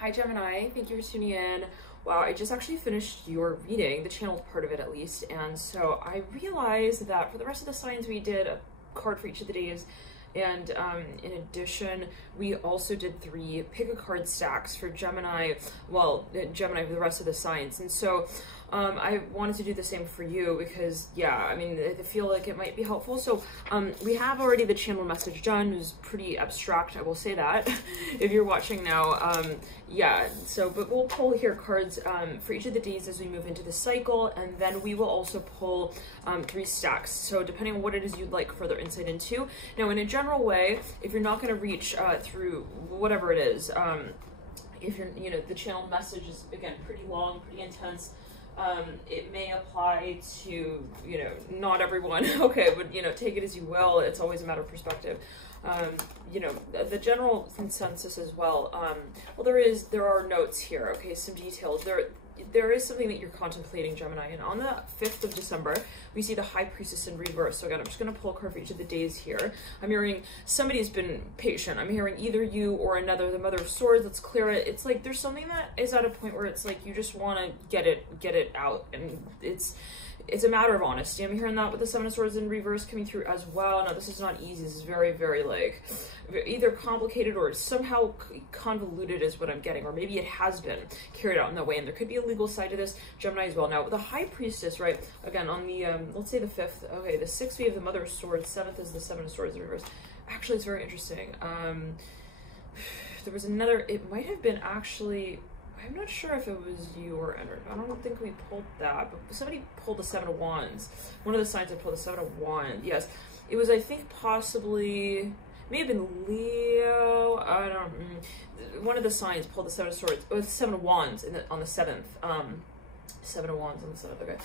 Hi Gemini, thank you for tuning in. Wow, I just actually finished your reading, the channeled part of it at least, and so I realized that for the rest of the signs we did a card for each of the days, and in addition we also did 3 pick a card stacks for Gemini, well, Gemini for the rest of the signs. And so I wanted to do the same for you because, yeah, I mean, I feel like it might be helpful. So we have already the channel message done. It was pretty abstract, I will say that, if you're watching now. Yeah, so, but we'll pull here cards for each of the days as we move into the cycle, and then we will also pull 3 stacks. So depending on what it is you'd like further insight into. Now, in a general way, if you're not going to reach through whatever it is, if you're, you know, the channel message is, again, pretty long, pretty intense. It may apply to, you know, not everyone, okay, but, you know, take it as you will. It's always a matter of perspective. You know, the general consensus as well. Well, there are notes here, okay, some details. There is something that you're contemplating, Gemini, and on the 5th of December, we see the High Priestess in reverse. So again, I'm just going to pull a card for each of the days here. I'm hearing somebody's been patient. I'm hearing either you or another, the Mother of Swords. Let's clear it. It's like there's something that is at a point where it's like you just want to get it out, and it's a matter of honesty. I'm hearing that with the 7 of Swords in reverse coming through as well. Now, this is not easy. This is very, very, like, either complicated or somehow convoluted is what I'm getting, or maybe it has been carried out in that way, and there could be a legal side to this, Gemini, as well. Now, with the High Priestess, right, again, on the, let's say the 5th, okay, the 6th we have the Mother of Swords, 7th is the 7 of Swords in reverse. Actually, it's very interesting. There was another, it might have been actually, I'm not sure if it was you or Entered. I don't think we pulled that, but somebody pulled the 7 of Wands. One of the signs that pulled the 7 of Wands. Yes, it was, I think, possibly, may have been Leo. I don't. One of the signs pulled the 7 of Swords. It was the 7 of Wands on the 7th. 7 of Wands on the 7th. Okay.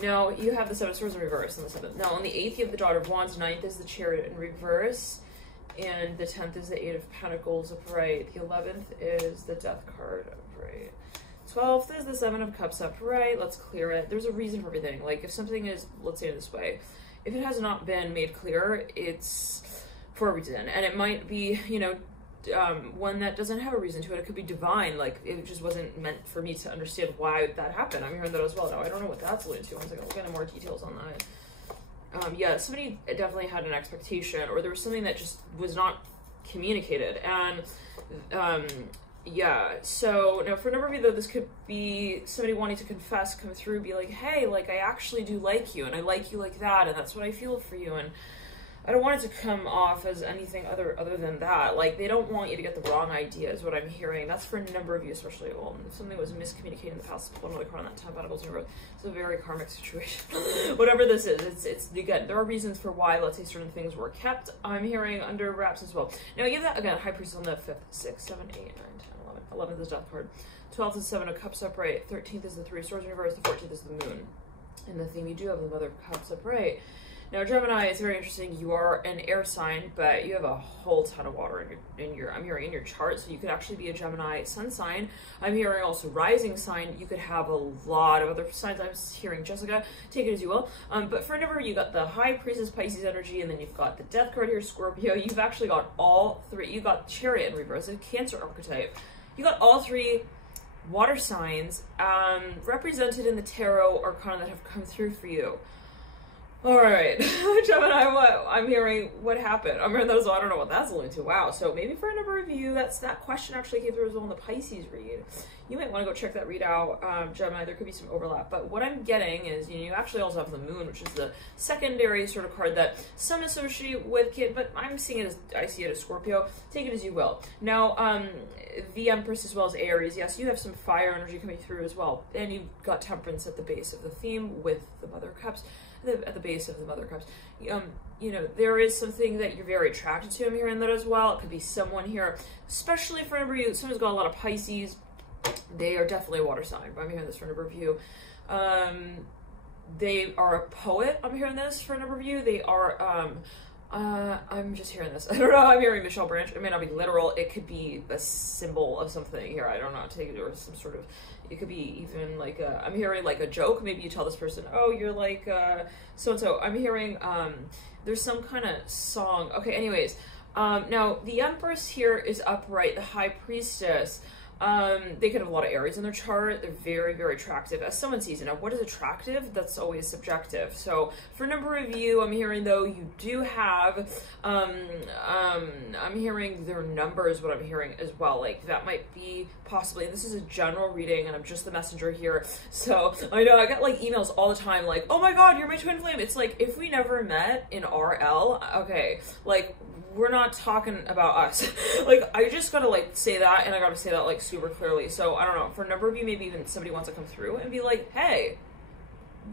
No, you have the 7 of Swords in reverse on the 7th. No, on the 8th you have the Daughter of Wands. 9th is the Chariot in reverse. And the 10th is the 8 of Pentacles upright. The 11th is the Death card upright. 12th is the 7 of Cups upright. Let's clear it. There's a reason for everything. Like, if something is, let's say it this way, if it has not been made clear, it's for a reason. And it might be, you know, one that doesn't have a reason to it. It could be divine. Like, it just wasn't meant for me to understand why that happened. I'm hearing that as well. Now, I don't know what that's alluding to. One second, I'll get into more details on that. Yeah, somebody definitely had an expectation, or there was something that just was not communicated. And yeah, so now for a number of you though, this could be somebody wanting to confess, come through, be like, hey, like, I actually do like you, and I like you like that, and that's what I feel for you, and I don't want it to come off as anything other than that. Like, they don't want you to get the wrong idea is what I'm hearing. That's for a number of you, especially, well, if something was miscommunicated in the past, pull another card on that 10 of Pentacles in a row. It's a very karmic situation. Whatever this is, it's again, there are reasons for why, let's say, certain things were kept. I'm hearing under wraps as well. Now, I give that, again, High Priestess on the 5th, 6, 7, 8, 9, 10, 11. 11th is Death card. 12th is 7 of Cups upright. 13th is the 3 of Swords in reverse. The 14th is the Moon. And the theme you do have the Mother of Cups upright. Now, Gemini, it's very interesting. You are an air sign, but you have a whole ton of water in your I'm hearing in your chart. So you could actually be a Gemini sun sign. I'm hearing also rising sign. You could have a lot of other signs. I'm hearing Jessica. Take it as you will. But for a number, you got the High Priestess Pisces energy, and then you've got the Death card here, Scorpio. You've actually got all 3. You got Chariot in reverse, a Cancer archetype. You got all 3 water signs represented in the tarot arcana that have come through for you. All right, Gemini, what I'm hearing, what happened? I'm hearing that as well. I don't know what that's alluding to. Wow. So maybe for a number of you, that question actually came through as well in the Pisces read. You might want to go check that read out, Gemini. There could be some overlap. But what I'm getting is, you know, you actually also have the Moon, which is the secondary sort of card that some associate with Kid, but I'm seeing it as, I see it as Scorpio. Take it as you will. Now, the Empress as well as Aries. Yes, you have some fire energy coming through as well. And you've got Temperance at the base of the theme with the Mother of Cups. At the base of the Mother of Cups. You know, there is something that you're very attracted to. I'm hearing that as well. It could be someone here, especially for a number of you. Someone's got a lot of Pisces. They are definitely a water sign, but I'm hearing this for a number of you. They are a poet. I'm hearing this for a number of you. They are, I'm just hearing this. I don't know. I'm hearing Michelle Branch. It may not be literal. It could be a symbol of something here. I don't know. Take it, or some sort of, it could be even like a, I'm hearing like a joke. Maybe you tell this person, oh, you're like so-and-so. I'm hearing there's some kind of song. Okay, anyways. Now, the Empress here is upright. The High Priestess. They could have a lot of Aries in their chart. They're very, very attractive, as someone sees it. Now, what is attractive? That's always subjective. So for a number of you, I'm hearing though, you do have, I'm hearing their numbers, what I'm hearing as well. Like that might be possibly, this is a general reading and I'm just the messenger here. So I know I get like emails all the time, like, oh my God, you're my twin flame. It's like, if we never met in RL, okay, like, we're not talking about us. Like, I just gotta like say that, and I gotta say that like super clearly. So I don't know, for a number of you, maybe even somebody wants to come through and be like, hey,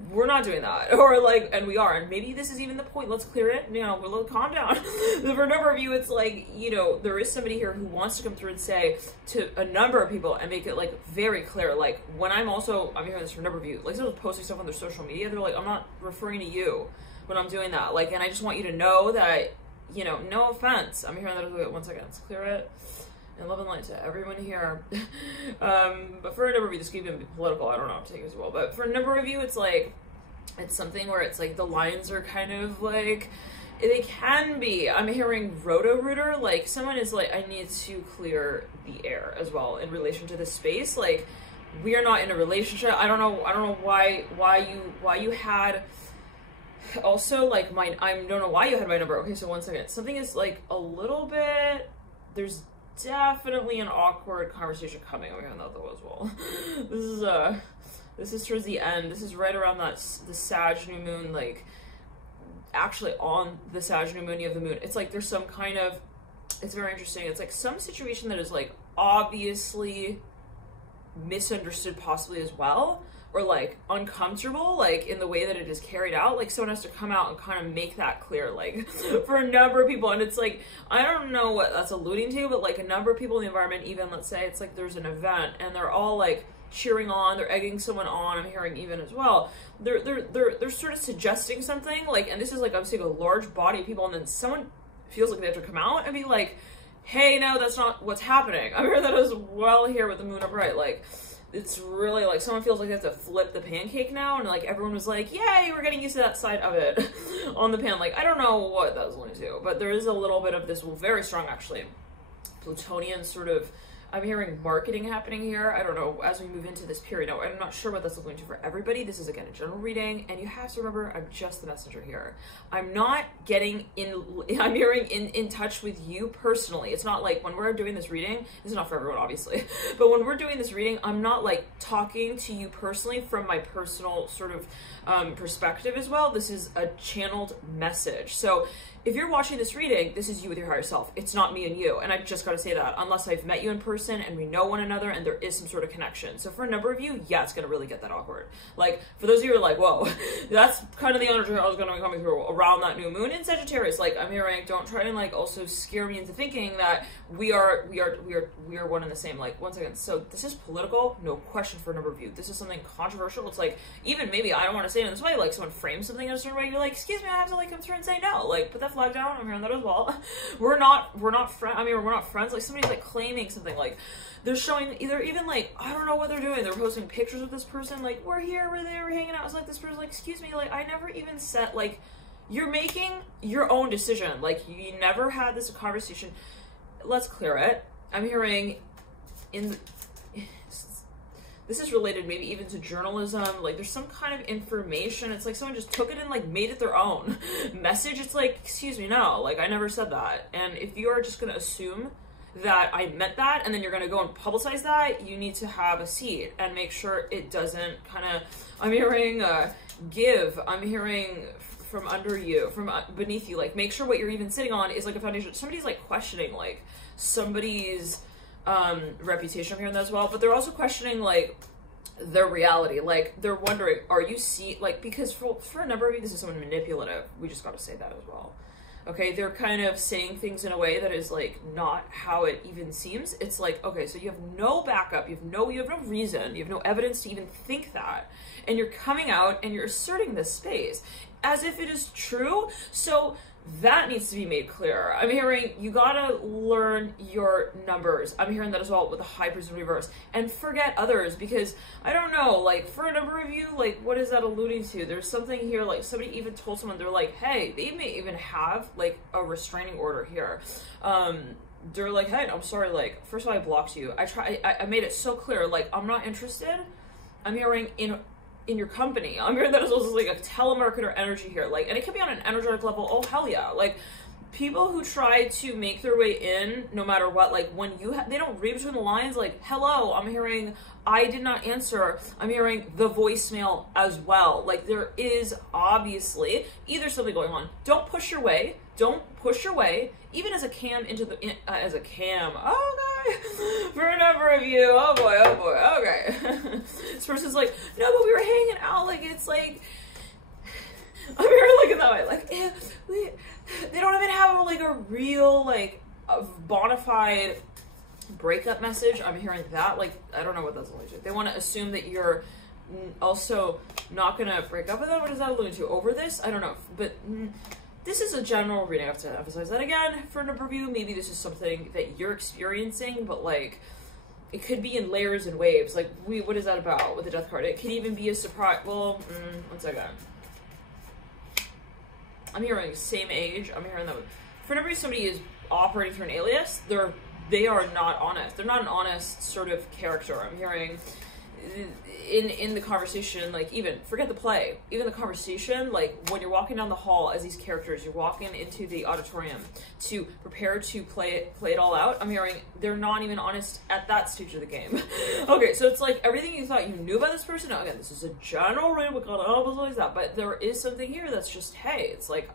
we're not doing that, or like, and we are, and maybe this is even the point. Let's clear it. You know, we'll calm down. For a number of you, it's like, you know, there is somebody here who wants to come through and say to a number of people and make it like very clear. Like when I'm hearing this for a number of you, like someone's posting stuff on their social media, they're like, I'm not referring to you when I'm doing that. Like, and I just want you to know that, you know, no offense. I'm hearing that. One second, let's clear it. And love and light to everyone here. But for a number of you, this could even be political. I don't know how to take it as well. But for a number of you, it's like, it's something where it's like the lines are kind of like, they can be. I'm hearing roto-rooter. Like someone is like, I need to clear the air as well in relation to this space. Like we are not in a relationship. I don't know why you had. Also, like I don't know why you had my number. Okay, so 1 second. Something is like a little bit. There's definitely an awkward conversation coming over here on that though as well. This is towards the end. This is right around that the Sag new moon. Like actually on the Sag new moon, you have the moon. It's like there's some kind of. It's very interesting. It's like some situation that is like obviously misunderstood, possibly as well. Or like uncomfortable, like in the way that it is carried out. Like someone has to come out and kind of make that clear, like for a number of people. And it's like, I don't know what that's alluding to, but like a number of people in the environment, even let's say it's like there's an event and they're all like cheering on, they're egging someone on. I'm hearing even as well. They're sort of suggesting something like, and this is like, I'm seeing a large body of people and then someone feels like they have to come out and be like, hey, no, that's not what's happening. I'm hearing that as well here with the moon upright. Like, it's really like someone feels like they have to flip the pancake now, and like everyone was like, yay, we're getting used to that side of it on the pan. Like, I don't know what that was going to, but there is a little bit of this, well, very strong actually, Plutonian sort of, I'm hearing marketing happening here. I don't know, as we move into this period. Now, I'm not sure what that's going to for everybody. This is, again, a general reading, and you have to remember, I'm just the messenger here. I'm not getting in, I'm hearing in touch with you personally. It's not like when we're doing this reading, this is not for everyone, obviously, but when we're doing this reading, I'm not like talking to you personally from my personal sort of perspective as well. This is a channeled message. So if you're watching this reading, this is you with your higher self. It's not me and you. And I just got to say that, unless I've met you in person and we know one another and there is some sort of connection. So for a number of you, yeah, it's going to really get that awkward. Like, for those of you who are like, whoa, that's kind of the energy I was going to be coming through around that new moon in Sagittarius. Like, I'm hearing, don't try and like also scare me into thinking that we are one and the same. Like, 1 second. So this is political, no question for a number of you. This is something controversial. It's like, even maybe I don't want to say it in this way, like someone frames something in a certain way, you're like, excuse me, I have to like come through and say no. Like, put that flag down. I'm hearing that as well. We're not friends. I mean, we're not friends. Like, somebody's like claiming something, like they're showing either even like, I don't know what they're doing. They're posting pictures with this person, like, we're here, we're there, we're hanging out. I was like, this person's like, excuse me, like, I never even said, like, you're making your own decision. Like, you never had this conversation. Let's clear it. I'm hearing this is related maybe even to journalism. Like, there's some kind of information. It's like someone just took it and like made it their own message. It's like, excuse me, no, like I never said that. And if you are just going to assume that I meant that and then you're going to go and publicize that, you need to have a seat and make sure it doesn't kind of, I'm hearing give, I'm hearing from under you, from beneath you. Like, make sure what you're even sitting on is like a foundation. Somebody's like questioning like somebody's reputation. I'm hearing that as well, but they're also questioning like their reality. Like, they're wondering, are you like, because for a number of you, this is someone manipulative. We just got to say that as well. Okay, they're kind of saying things in a way that is like not how it even seems. It's like, okay, so you have no backup, you have no reason, you have no evidence to even think that, and you're coming out and you're asserting this space as if it is true. So that needs to be made clear. I'm hearing you gotta learn your numbers. I'm hearing that as well with the high prison reverse, and forget others, because I don't know, like for a number of you, like what is that alluding to? There's something here, like somebody even told someone, they're like, hey, they may even have like a restraining order here. they're like, hey, I'm sorry, like, first of all, I blocked you. I made it so clear, like, I'm not interested. I'm hearing in your company. I'm hearing that as also like a telemarketer energy here. Like, and it can be on an energetic level. Oh, hell yeah. Like, people who try to make their way in, no matter what, like, when they don't read between the lines, like, hello, I'm hearing, I did not answer. I'm hearing the voicemail as well. Like, there is obviously either something going on. Don't push your way. Don't push your way, even as a cam as a cam. Oh, God. For a number of you. Oh, boy. Okay. This person's like, no, but we were hanging out. Like, it's like, I'm here looking that way. Like, they don't even have, like, a real, like, a bona fide breakup message. I'm hearing that. Like, I don't know what that's alluding to. They want to assume that you're also not going to break up with them. What does that allude to? Over this? I don't know. But this is a general reading. I have to emphasize that again for a number of you. Maybe this is something that you're experiencing, but, like, it could be in layers and waves. Like, what is that about with the death card? It could even be a surprise. Well, one second. I'm hearing same age. I'm hearing that for whenever somebody is operating through an alias, they are not honest. They're not an honest sort of character. I'm hearing in the conversation, like, even forget the play, even the conversation, like when you're walking down the hall as these characters, you're walking into the auditorium to prepare to play it all out. I'm hearing they're not even honest at that stage of the game. Okay, so it's like everything you thought you knew about this person. Now, again, this is a general read, we got always that, but there is something here that's just, hey, it's like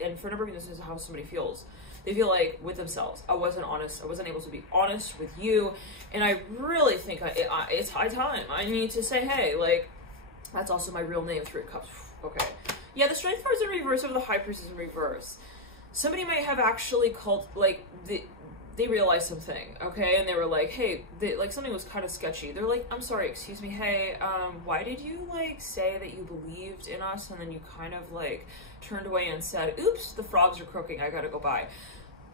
and for a number of you, this is how somebody feels. They feel like with themselves, I wasn't honest. I wasn't able to be honest with you. And I really think it's high time. I need to say, hey, like, that's also my real name, 3 of Cups. Okay. Yeah, the Strength card's in reverse over the High Priestess in reverse. Somebody might have actually called, like, they realized something, okay? And they were like, hey, like, something was kind of sketchy. They're like, I'm sorry, excuse me, hey, why did you, like, say that you believed in us and then you kind of, like, turned away and said, oops, the frogs are croaking, I gotta go by.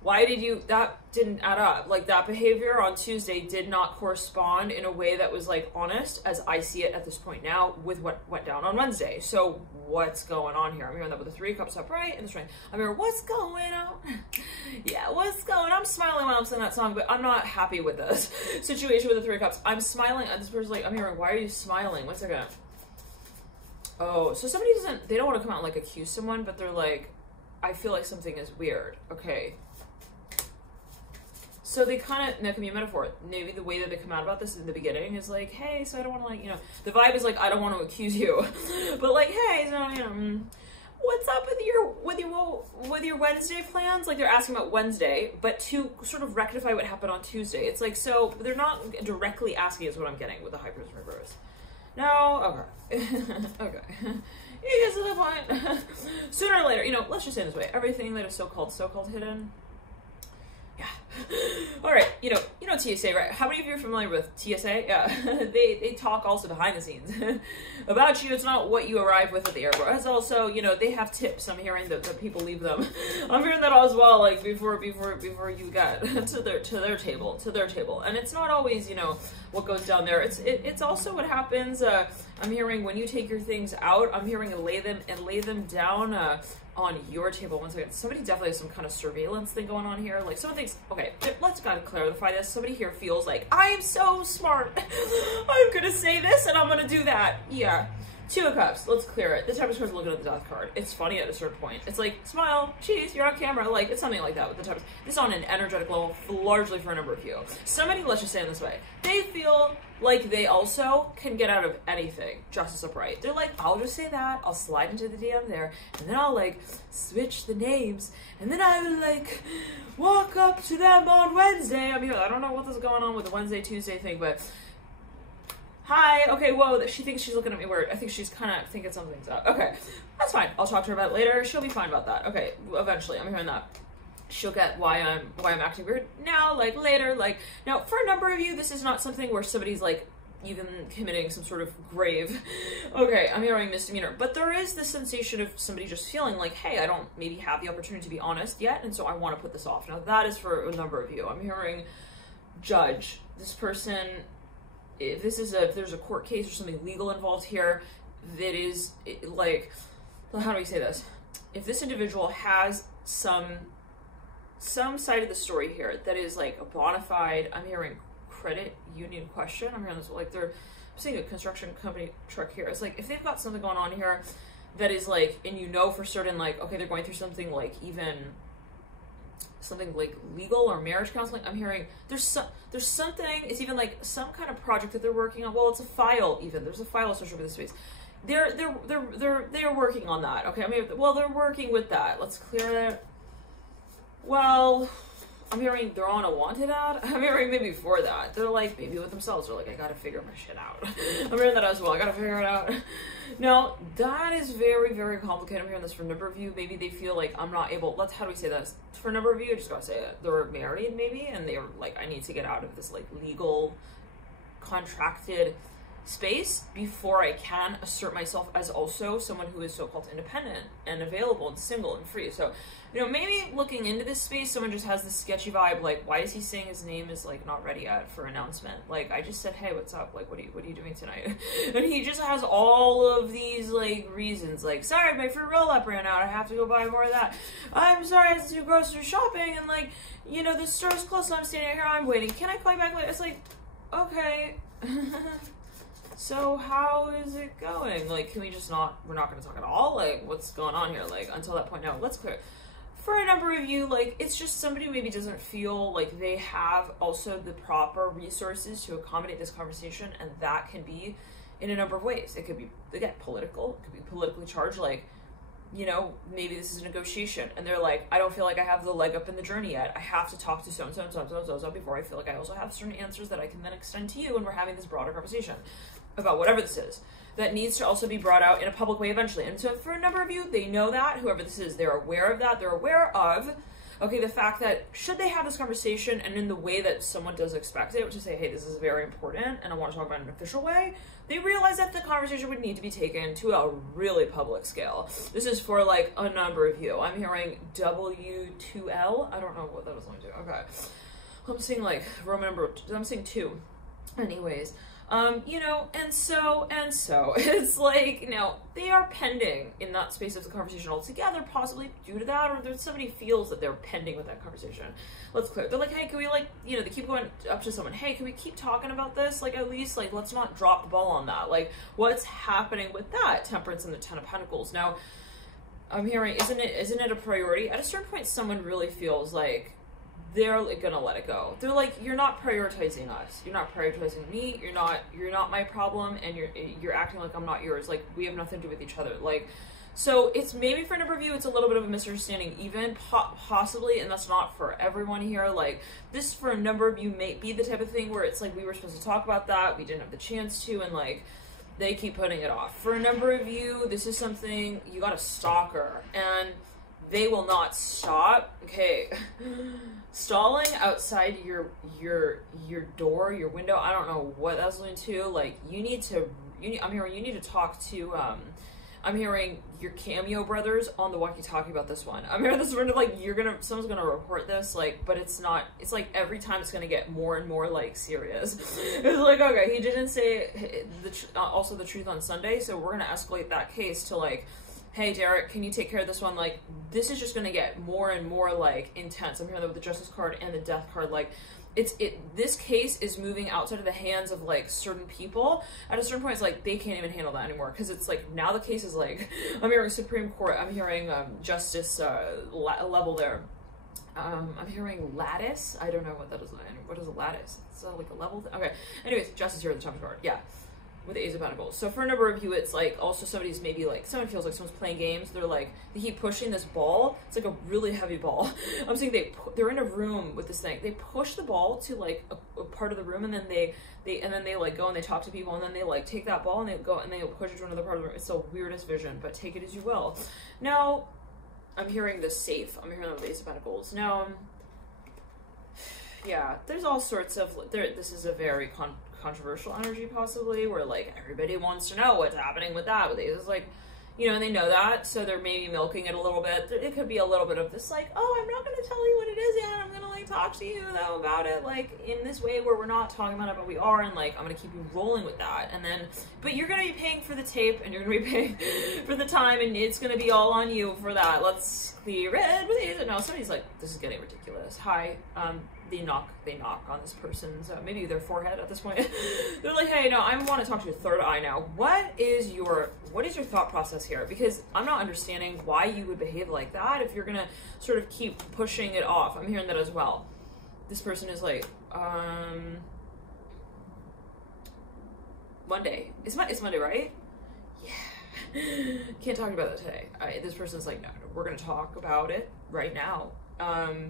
Why did you, that didn't add up. Like, that behavior on Tuesday did not correspond in a way that was, like, honest, as I see it at this point now, with what went down on Wednesday. So what's going on here? I'm hearing that with the 3 of Cups upright and the Strength. I'm hearing, what's going on? Yeah, what's going on? I'm smiling while I'm singing that song, but I'm not happy with this situation with the 3 of Cups. I'm smiling, and this person's like, I'm hearing, why are you smiling? One second. Oh, so somebody they don't want to come out and, like, accuse someone, but they're like, I feel like something is weird. Okay. So they kind of, that can be a metaphor. Maybe the way that they come out about this in the beginning is like, hey, so I don't want to, like, you know, the vibe is like, I don't want to accuse you. But like, hey, so, you know, what's up with your Wednesday plans? Like, they're asking about Wednesday, but to sort of rectify what happened on Tuesday. It's like, so they're not directly asking is what I'm getting with the High Priestess reverse. No? Okay. Okay. You get to the point. Sooner or later, you know, let's just say it this way. Everything that is so-called hidden. Yeah. All right. You know TSA, right? How many of you are familiar with TSA? Yeah. they talk also behind the scenes about you. It's not what you arrive with at the airport. It's also, you know, they have tips. I'm hearing that people leave them. I'm hearing that as well. Like before you get to their table. And it's not always, you know, what goes down there. It's also what happens. I'm hearing when you take your things out. I'm hearing lay them down. On your table. Once again, somebody definitely has some kind of surveillance thing going on here. Like, someone thinks, okay, let's gotta clarify this. Somebody here feels like, I am so smart. I'm gonna say this and I'm gonna do that. Yeah. 2 of Cups. Let's clear it. This type of person's looking at the death card. It's funny at a certain point. It's like, smile, cheese, you're on camera. Like, it's something like that with the type of, this is on an energetic level, largely for a number of you. Somebody, let's just say it this way, they feel like they also can get out of anything. Justice upright. They're like, I'll just say that, I'll slide into the DM there, and then I'll, like, switch the names, and then I will, like, walk up to them on Wednesday. I mean, I don't know what is going on with the Wednesday, Tuesday thing, but hi, okay, whoa, she thinks she's looking at me weird. I think she's kind of thinking something's up. Okay, that's fine. I'll talk to her about it later. She'll be fine about that. Okay, eventually, I'm hearing that. She'll get why I'm acting weird now, like later, like now for a number of you, this is not something where somebody's like even committing some sort of grave. Okay, I'm hearing misdemeanor, but there is this sensation of somebody just feeling like, hey, I don't maybe have the opportunity to be honest yet, and so I want to put this off. Now that is for a number of you. I'm hearing judge. This person, if there's a court case or something legal involved here, that is like, how do we say this? If this individual has some some side of the story here that is like a bona fide, I'm hearing credit union question. I'm hearing this, like I'm seeing a construction company truck here. It's like, if they've got something going on here that is like, and you know for certain, like, okay, they're going through something like even something like legal or marriage counseling. I'm hearing there's something, it's even like some kind of project that they're working on. Well, it's a file even. There's a file associated with this space. They're working on that. Okay, I mean, well, they're working with that. Let's clear that. Well, I'm hearing they're on a wanted ad. I'm hearing maybe for that. They're like, maybe with themselves. They're like, I gotta figure my shit out. I'm hearing that as well. I gotta figure it out. Now, that is very, very complicated. I'm hearing this for a number of you. Maybe they feel like I'm not able, how do we say that? For a number of you, I just gotta say it. They're married maybe, and they're like, I need to get out of this like legal, contracted space before I can assert myself as also someone who is so-called independent and available and single and free. So, you know, maybe looking into this space, someone just has this sketchy vibe, like, why is he saying his name is like not ready yet for announcement? Like, I just said, hey, what's up? Like, what are you doing tonight? And he just has all of these like reasons, like, sorry, my free roll-up ran out, I have to go buy more of that. I'm sorry, I have to do grocery shopping, and like, you know, the store's closed, so I'm standing here, I'm waiting. Can I call you back later? It's like, okay. So how is it going? Like, can we just we're not going to talk at all? Like, what's going on here? Like, until that point, no, let's clear. For a number of you, like, it's just somebody who maybe doesn't feel like they have also the proper resources to accommodate this conversation, and that can be in a number of ways. It could be, again, political. It could be politically charged, like, you know, maybe this is a negotiation, and they're like, I don't feel like I have the leg up in the journey yet. I have to talk to so-and-so and so-and-so and so-and-so before I feel like I also have certain answers that I can then extend to you, and we're having this broader conversation about whatever this is that needs to also be brought out in a public way eventually. And so for a number of you, they know that, whoever this is, they're aware of that. They're aware of, okay, the fact that should they have this conversation and in the way that someone does expect it, which is say, hey, this is very important and I want to talk about it in an official way, they realize that the conversation would need to be taken to a really public scale. This is for like a number of you. I'm hearing W2L. I don't know what that was going to do. Okay. I'm seeing like Roman number, I'm seeing 2. Anyways. You know, and so, it's like, you know, they are pending in that space of the conversation altogether, possibly due to that, or there's somebody feels that they're pending with that conversation. Let's clear. They're like, hey, can we, like, you know, they keep going up to someone, hey, can we keep talking about this? Like, at least, like, let's not drop the ball on that. Like, what's happening with that? Temperance and the 10 of Pentacles. Now, I'm hearing, isn't it a priority? At a certain point, someone really feels like they're like, gonna let it go. They're like, you're not prioritizing us. You're not prioritizing me. You're not my problem, and you're acting like I'm not yours. Like, we have nothing to do with each other. Like, so it's maybe for a number of you, it's a little bit of a misunderstanding, even possibly, and that's not for everyone here. Like, this for a number of you may be the type of thing where it's like, we were supposed to talk about that, we didn't have the chance to, and like, they keep putting it off. For a number of you, this is something, you got a stalker, and they will not stop. Okay. Stalling outside your door, your window, I don't know what that's going to, like, I'm hearing you need to talk to, I'm hearing your Cameo brothers on the walkie-talkie about this one. I'm hearing this one, like, someone's gonna report this, like, but it's not, it's like every time it's gonna get more and more, like, serious. It's like, okay, he didn't say also the truth on Sunday, so we're gonna escalate that case to, like, hey, Derek, can you take care of this one? Like, this is just going to get more and more, like, intense. I'm hearing that with the Justice card and the Death card. Like, this case is moving outside of the hands of, like, certain people. At a certain point, it's like, they can't even handle that anymore. Because it's like, now the case is like, I'm hearing Supreme Court. I'm hearing Justice level there. I'm hearing lattice. I don't know what that is. What is a lattice? It's like a level. Okay. Anyways, Justice here at the top of the card. Yeah. With the Ace of Pentacles. So for a number of you, it's like also somebody's maybe like, someone feels like someone's playing games. They're like, they keep pushing this ball. It's like a really heavy ball. I'm saying they're in a room with this thing. They push the ball to like a part of the room, and then they like go and they talk to people, and then they like take that ball and they go and they push it to another part of the room. It's the weirdest vision, but take it as you will. Now, I'm hearing the safe. I'm hearing the Ace of Pentacles. Now, yeah, there's all sorts of, this is a very controversial energy possibly, where like everybody wants to know what's happening with that. But it's like, you know, and they know that, so they're maybe milking it a little bit. It could be a little bit of this, like, oh, I'm not going to tell you what it is yet. I'm going to, like, talk to you, though, about it, like, in this way where we're not talking about it, but we are, and, like, I'm going to keep you rolling with that. And then, but you're going to be paying for the tape, and you're going to be paying for the time, and it's going to be all on you for that. Let's clear it with it. No, somebody's like, this is getting ridiculous. Hi, they knock on this person's, maybe their forehead at this point. They're like, hey, no, I want to talk to your third eye now. What is your thought process here? Because I'm not understanding why you would behave like that if you're gonna sort of keep pushing it off. I'm hearing that as well. This person is like, Monday. It's Monday, right? Yeah. Can't talk about that today. This person's like, no, we're gonna talk about it right now.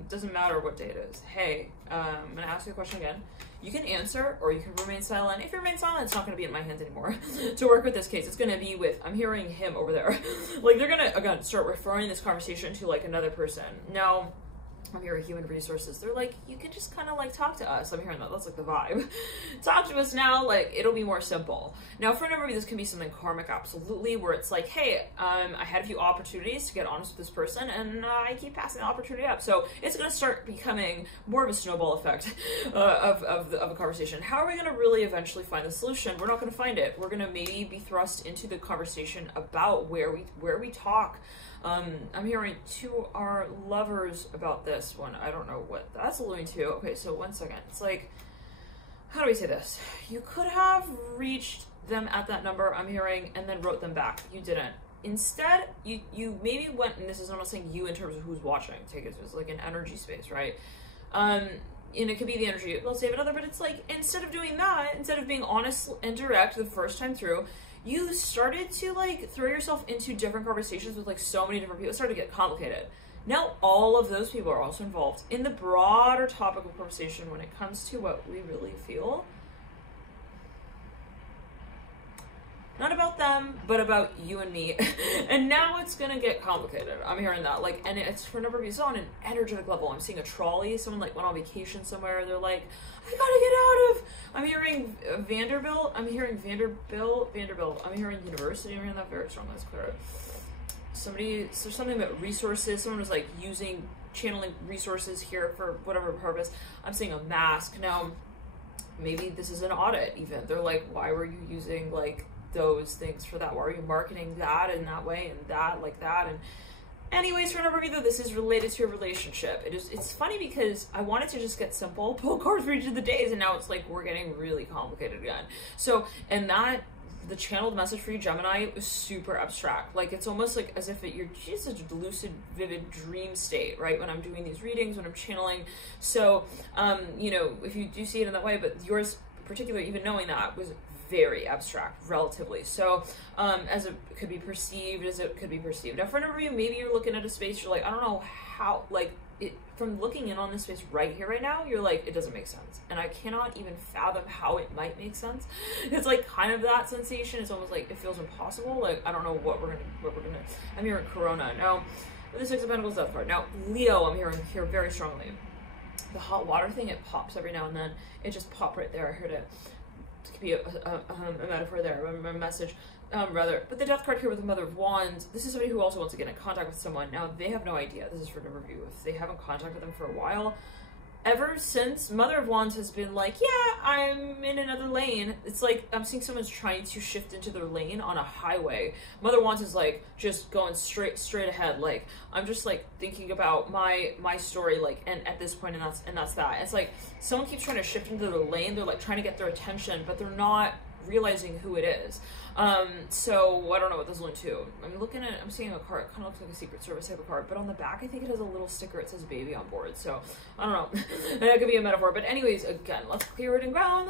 Doesn't matter what day it is. Hey, I'm gonna ask you a question again. You can answer or you can remain silent. If you remain silent, it's not gonna be in my hands anymore to work with this case. It's gonna be with, I'm hearing him over there. Like, they're gonna, again, start referring this conversation to, like, another person. Now, I'm hearing human resources. They're like, you can just kind of, like, talk to us. I'm hearing that. That's, like, the vibe. Talk to us now. Like, it'll be more simple. Now, for a number of you, this can be something karmic, absolutely, where it's like, hey, I had a few opportunities to get honest with this person, and I keep passing the opportunity up. So it's going to start becoming more of a snowball effect of a conversation. How are we going to really eventually find the solution? We're not going to find it. We're going to maybe be thrust into the conversation about where we talk. I'm hearing to our lovers about this one. I don't know what that's alluding to. Okay, so 1 second. It's like, how do we say this? You could have reached them at that number, I'm hearing, and then wrote them back. You didn't. Instead, you maybe went, and this is, I'm not saying you in terms of who's watching. Take it as like an energy space, right? And it could be the energy, let's say, of another, but it's like, instead of doing that, instead of being honest and direct the first time through, you started to, like, throw yourself into different conversations with, like, so many different people. It started to get complicated. Now all of those people are also involved in the broader topic of conversation when it comes to what we really feel. Not about them, but about you and me. And now it's gonna get complicated. I'm hearing that. Like, and it's for a number of you. So on an energetic level, I'm seeing a trolley. Someone, like, went on vacation somewhere. They're like, I gotta get out of. I'm hearing Vanderbilt. I'm hearing Vanderbilt. I'm hearing university. I'm hearing that very strongly. That's clear. So something about resources. Someone was, like, channeling resources here for whatever purpose. I'm seeing a mask. Now, maybe this is an audit even. They're like, why were you using, like, those things for that? Why are you marketing that in that way and that like that? And anyways, for a number of you, though, this is related to a relationship. It's funny because I wanted to just get simple, pull cards for each of the days, and now it's like we're getting really complicated again. So, and that, the channeled message for you, Gemini, is super abstract. Like, it's almost like as if you're just a lucid, vivid dream state, right? When I'm doing these readings, when I'm channeling. So, you know, if you do see it in that way, but yours particularly, even knowing that, was very abstract, relatively. So, as it could be perceived, Now, for a number of you, maybe you're looking at a space, you're like, I don't know how, like, from looking in on this space right here, right now, you're like, it doesn't make sense. And I cannot even fathom how it might make sense. It's like kind of that sensation. It's almost like it feels impossible. Like, I don't know what we're gonna, I'm hearing Corona. Now, with the Six of Pentacles Death card. Now, Leo, I'm hearing here very strongly. The hot water thing, it pops every now and then. It just popped right there. I heard it. It could be a metaphor there, a message, rather. But the Death card here with the Mother of Wands, this is somebody who also wants to get in contact with someone. Now, they have no idea. This is for a number of you. If they haven't contacted them for a while, ever since Mother of Wands has been like, yeah, I'm in another lane. It's like I'm seeing someone's trying to shift into their lane on a highway. Mother of Wands is like just going straight ahead. Like, I'm just like thinking about my story, like, and at this point, and that's that. It's like someone keeps trying to shift into their lane. They're like trying to get their attention, but they're not realizing who it is. So I don't know what this is linked to. I'm seeing a card. It kind of looks like a Secret Service type of card, but on the back, I think it has a little sticker. It says baby on board. So I don't know. That could be a metaphor. But anyways, again, let's clear it in ground.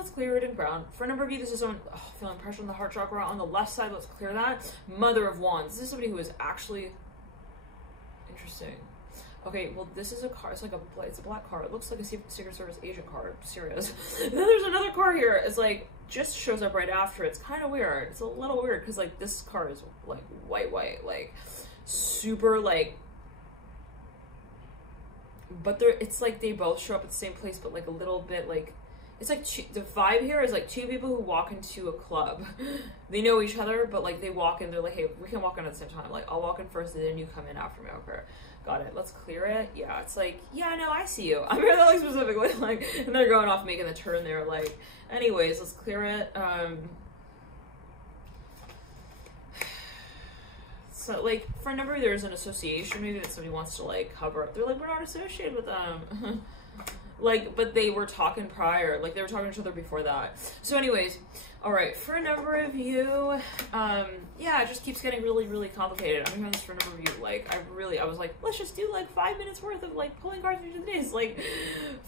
For a number of you, this is someone feeling pressure on the heart chakra. On the left side, let's clear that. Mother of Wands. This is somebody who is actually interesting. Okay, well, this is a card. It's a black card. It looks like a Secret Service agent card. Serious. And then there's another card here. It's like just shows up right after. It's kind of weird. It's a little weird because like this card is like white, like super like. But it's like they both show up at the same place, but like a little bit like it's like the vibe here is like two people who walk into a club. They know each other, but like they walk in, they're like, hey, we can walk in at the same time. Like, I'll walk in first and then you come in after me. Okay, got it. Let's clear it. Yeah, it's like, yeah, no, I see you. I'm here that like specifically, like, and they're going off making the turn there. Like, anyways, let's clear it. So, like, for a number, there's an association maybe that somebody wants to, like, cover up. They're like, we're not associated with them. Like, but they were talking prior. Like, they were talking to each other before that. So, anyways, all right, for a number of you, yeah, it just keeps getting really, really complicated. I'm hearing this for a number of you. Like, I was like, let's just do, like, 5 minutes worth of, like, pulling cards for each days. Like,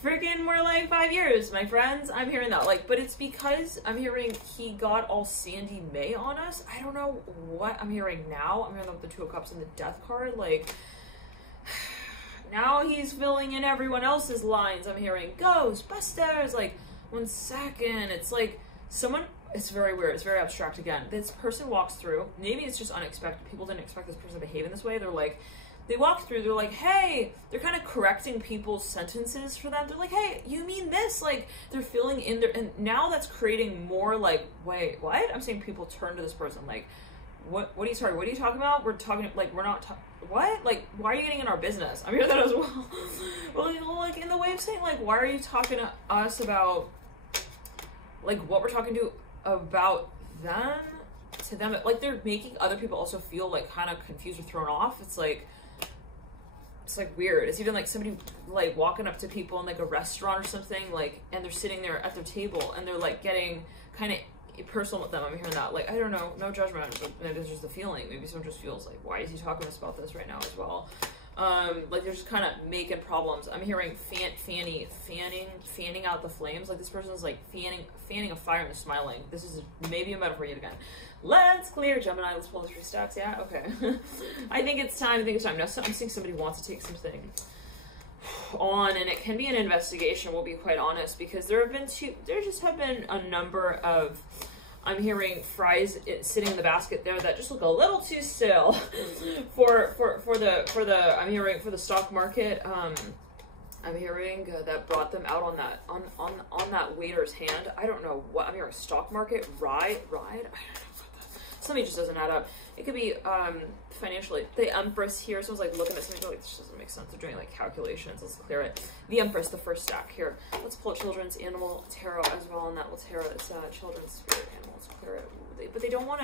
freaking more like 5 years, my friends. I'm hearing that. Like, but it's because I'm hearing he got all Sandy May on us. I don't know what I'm hearing now. I'm hearing with the Two of Cups and the Death card. Like, now he's filling in everyone else's lines. I'm hearing Ghostbusters. Like, 1 second. It's like someone, it's very weird. It's very abstract again. This person walks through. Maybe it's just unexpected. People didn't expect this person to behave in this way. They're like, they walk through. They're like, hey, they're kind of correcting people's sentences for them. They're like, hey, you mean this? Like, they're filling in their, and now that's creating more like, wait, what? I'm saying people turn to this person like, what are you, sorry, what are you talking about? We're talking, like, we're not, what? Like, why are you getting in our business? I'm hearing that as well. Well, you know, like, in the way of saying, like, why are you talking to us about, like, what we're talking to about them, to them? Like, they're making other people also feel, like, kind of confused or thrown off. It's like weird. It's even like somebody like walking up to people in like a restaurant or something, like, and they're sitting there at their table and they're like getting kind of personal with them. I'm hearing that. Like, I don't know, no judgment, but maybe it's just a feeling. Maybe someone just feels like, why is he talking to us about this right now as well? Like, they're just kind of making problems. I'm hearing fanning out the flames. Like, this person is like fanning a fire and they're smiling. This is maybe a metaphor yet again. Let's clear Gemini. Let's pull the 3 stacks. Yeah, okay. I think it's time. Now, so I'm seeing somebody wants to take something on, and it can be an investigation. We'll be quite honest, because there just have been a number of, I'm hearing fries sitting in the basket there that just look a little too still for the I'm hearing for the stock market. I'm hearing that brought them out on that waiter's hand. I don't know what I'm hearing. Stock market ride. I don't know. Something just doesn't add up. It could be financially. The Empress here, someone's like looking at something like, this doesn't make sense. They're doing like calculations. Let's clear it. The Empress, the first stack here. Let's pull Children's Animal Tarot as well, and that will tarot. It's Children's Spirit Animal. Let's clear it. But they don't want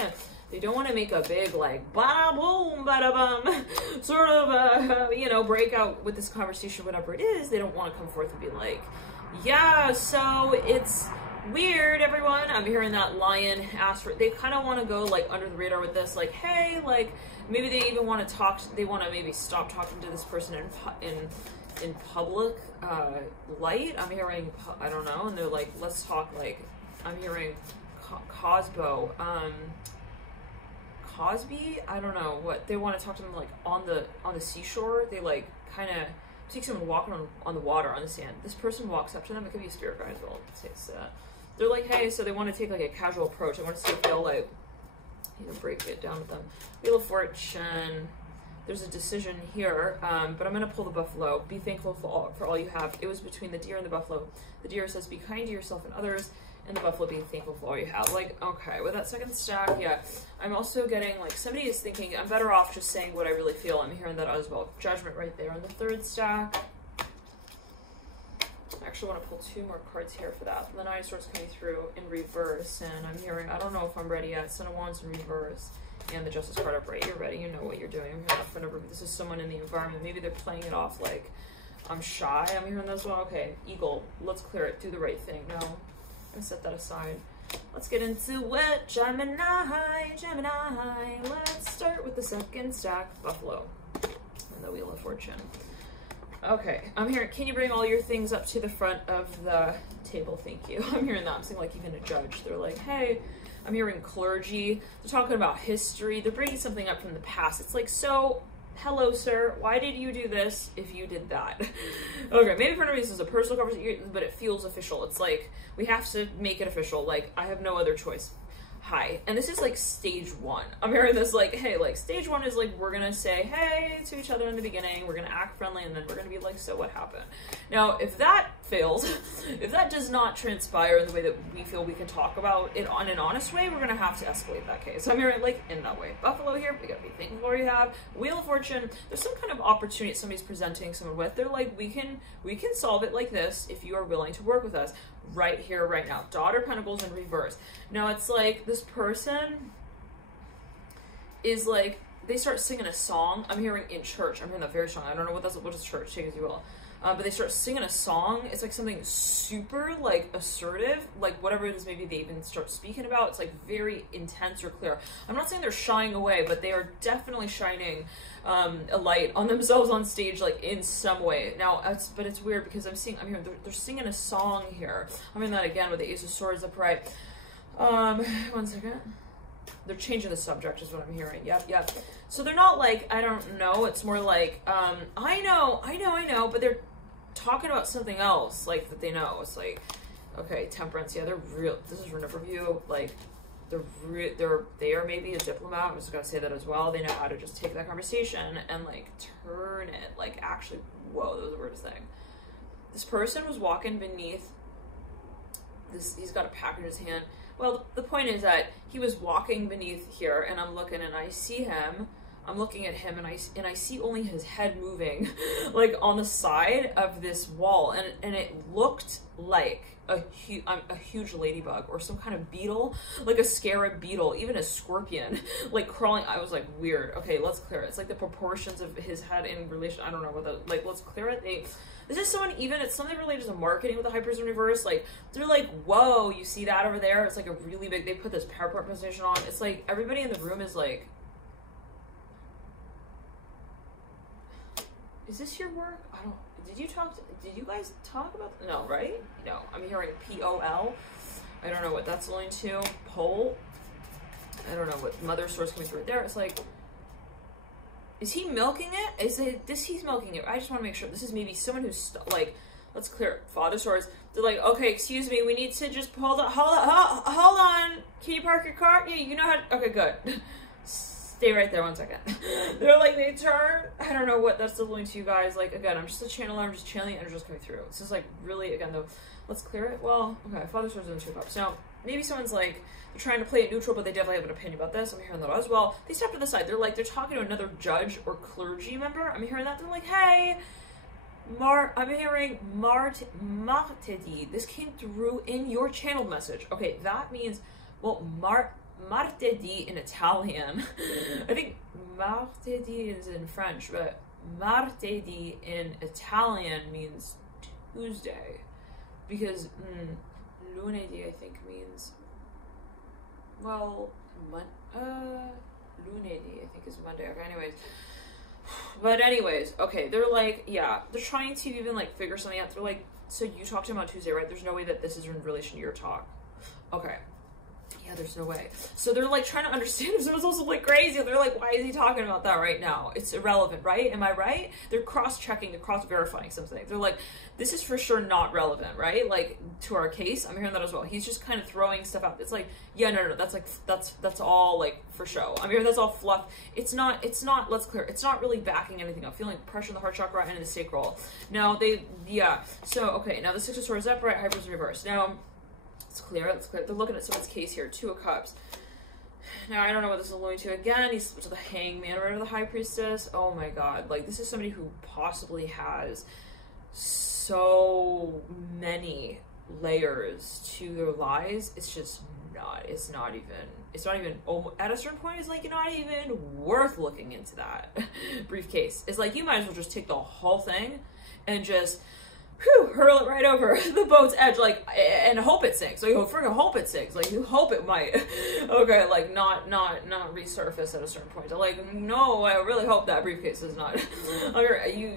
to make a big like bada boom bada bum sort of you know, break out with this conversation, whatever it is. They don't want to come forth and be like, yeah, so it's weird, everyone. I'm hearing that Lion asked for, they kind of want to go like under the radar with this, like, hey, like, maybe they even want to talk, they want to maybe stop talking to this person in public light. I'm hearing, I don't know, and they're like, let's talk, like, I'm hearing Cosby, I don't know what, they want to talk to them like on the seashore. They like kind of take someone walking on the water, on the sand. This person walks up to them. It could be a spirit guide as well. They're like, hey, so they want to take like a casual approach. I want to see if they'll like, you know, break it down with them. Wheel of Fortune. There's a decision here, but I'm going to pull the Buffalo. Be thankful for all you have. It was between the deer and the buffalo. The deer says, be kind to yourself and others, and the buffalo, be thankful for all you have. Like, okay, with that second stack, yeah. I'm also getting, like, somebody is thinking, I'm better off just saying what I really feel. I'm hearing that as well. Judgment right there on the third stack. I actually want to pull 2 more cards here for that. The Nine of Swords coming through in reverse, and I'm hearing, I don't know if I'm ready yet. Son of Wands in reverse, and the Justice card upright. You're ready. You know what you're doing. I'm hearing that whenever this is someone in the environment. Maybe they're playing it off like, I'm shy. I'm hearing that as well. Okay, Eagle. Let's clear it. Do the right thing. No. I'm gonna set that aside. Let's get into it. Gemini. Let's start with the second stack, Buffalo, and the Wheel of Fortune. Okay, I'm hearing, can you bring all your things up to the front of the table? Thank you. I'm hearing that. I'm seeing like even a judge. They're like, hey, I'm hearing clergy. They're talking about history. They're bringing something up from the past. It's like, so, hello, sir. Why did you do this if you did that? Okay, maybe for no reason this is a personal conversation, but it feels official. It's like, we have to make it official. Like, I have no other choice. Hi. And this is like stage 1. I'm hearing this like, hey, like stage 1 is like, we're going to say, hey, to each other in the beginning. We're going to act friendly, and then we're going to be like, so what happened? Now, if that fails, if that does not transpire in the way that we feel we can talk about it on an honest way, we're gonna have to escalate that case. I'm hearing like in that way. Buffalo here, we gotta be thankful for what you have. Wheel of Fortune, there's some kind of opportunity somebody's presenting someone with. They're like, we can solve it like this if you are willing to work with us right here, right now. Daughter of Pentacles in reverse. Now it's like this person is like, they start singing a song. I'm hearing in church. I'm hearing that very strong. I don't know what is church, take as you will. But they start singing a song. It's like something super like assertive, like whatever it is maybe they even start speaking about. It's like very intense or clear. I'm not saying they're shying away, but they are definitely shining a light on themselves on stage, like in some way. Now, but it's weird because I'm hearing they're singing a song here. I'm hearing that again with the Ace of Swords upright. 1 second. They're changing the subject is what I'm hearing. Yep. So they're not like, I don't know. It's more like, I know, but they're talking about something else, like that they know. It's like, okay, Temperance. Yeah, they're real. This is an overview. Like, they are maybe a diplomat. I'm just gonna say that as well. They know how to just take that conversation and like turn it. Like, actually, whoa, that was the weirdest thing. This person was walking beneath this. He's got a pack in his hand. Well, the point is that he was walking beneath here, and I'm looking, and I see him. I'm looking at him, and I see only his head moving, like on the side of this wall, and it looked like a huge ladybug or some kind of beetle, like a scarab beetle, even a scorpion, like crawling. I was like, weird. Okay, let's clear it. It's like the proportions of his head in relation. I don't know what the, like. Let's clear it. This is someone, even it's something related to marketing with the hypers in reverse. Like, they're like, whoa, you see that over there? It's like a really big, they put this PowerPoint presentation on. It's like everybody in the room is like, is this your work? I don't, did you guys talk about, no, right? No, I'm hearing P-O-L. I don't know what that's going to. Pole. I don't know what mother source coming through right there. It's like, is he milking it? Is it this? He's milking it. I just want to make sure this is maybe someone who's like, let's clear it. Father Swords. They're like, okay, excuse me, we need to just hold on. Can you park your car? Yeah, you know how to, okay, good. Stay right there 1 second. They're like, they turn. I don't know what that's delivering to you guys. Like, again, I'm just a channeler. I'm just channeling energy just coming through. This is like really, again, though, let's clear it. Well, okay, Father Swords and 2 cups. Now, maybe someone's like, they're trying to play it neutral, but they definitely have an opinion about this. I'm hearing that as well. They step to the side. They're like, they're talking to another judge or clergy member. I'm hearing that. They're like, hey, I'm hearing martedi. This came through in your channeled message. Okay, that means, well, martedi in Italian. I think martedi is in French, but martedi in Italian means Tuesday. Because lunedì, I think, means, well, lunedì, I think, is Monday. Okay, anyways, okay, they're like, yeah, they're trying to even like figure something out. They're like, so you talked to him on Tuesday, right? There's no way that this is in relation to your talk. Okay. Yeah, there's no way. So they're like trying to understand if someone's also like crazy. They're like, why is he talking about that right now? It's irrelevant, right? Am I right? They're cross-checking, they're cross-verifying something. They're like, this is for sure not relevant, right? Like to our case, I'm hearing that as well. He's just kind of throwing stuff out. It's like, yeah, no, that's like, that's all like for show. I'm hearing that's all fluff. It's not, let's clear. It's not really backing anything up. Feeling pressure in the heart chakra and in the sacral. Now So, okay, now the 6 of Swords upright, hypers in reverse. Now, let's clear it. They're looking at someone's case here. 2 of Cups. Now, I don't know what this is alluding to. Again, he's to the Hangman or the High Priestess. Oh my god. Like, this is somebody who possibly has so many layers to their lies. It's just not. It's not even, at a certain point, it's like, you're not even worth looking into that briefcase. It's like, you might as well just take the whole thing and just hurl it right over the boat's edge, like, and hope it sinks. Like, freaking hope it sinks. Like, you hope it might. Okay, like, not resurface at a certain point. Like, no, I really hope that briefcase is not. You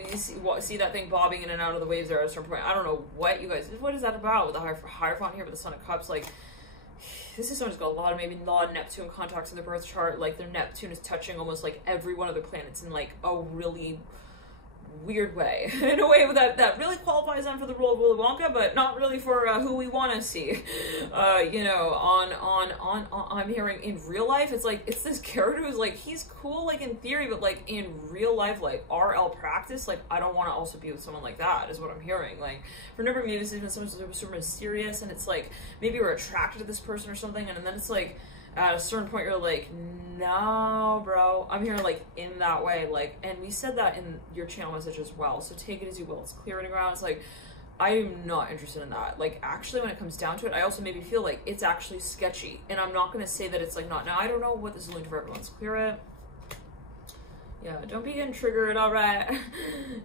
see that thing bobbing in and out of the waves there at a certain point. I don't know what you guys, what is that about with the Hierophant here with the Son of Cups? Like, this is someone who's got a lot of Neptune contacts in their birth chart. Like, their Neptune is touching almost like every one of their planets in like a really weird way, in a way that really qualifies them for the role of Willy Wonka, but not really for who we want to see. You know, I'm hearing in real life, it's like, it's this character who's like, he's cool, like in theory, but like in real life, like RL practice, like I don't want to also be with someone like that, is what I'm hearing. Like, for a number of maybe even someone super mysterious, and it's like, maybe we're attracted to this person or something, and then it's like, at a certain point you're like, no bro, I'm here like in that way, like, and we said that in your channel message as well, so take it as you will. It's clearing ground. It's like, I am not interested in that. Like, actually, when it comes down to it, I also maybe feel like it's actually sketchy, and I'm not going to say that it's like not. Now, I don't know what this is doing for everyone. Let's clear it. Yeah, don't be getting triggered. All right.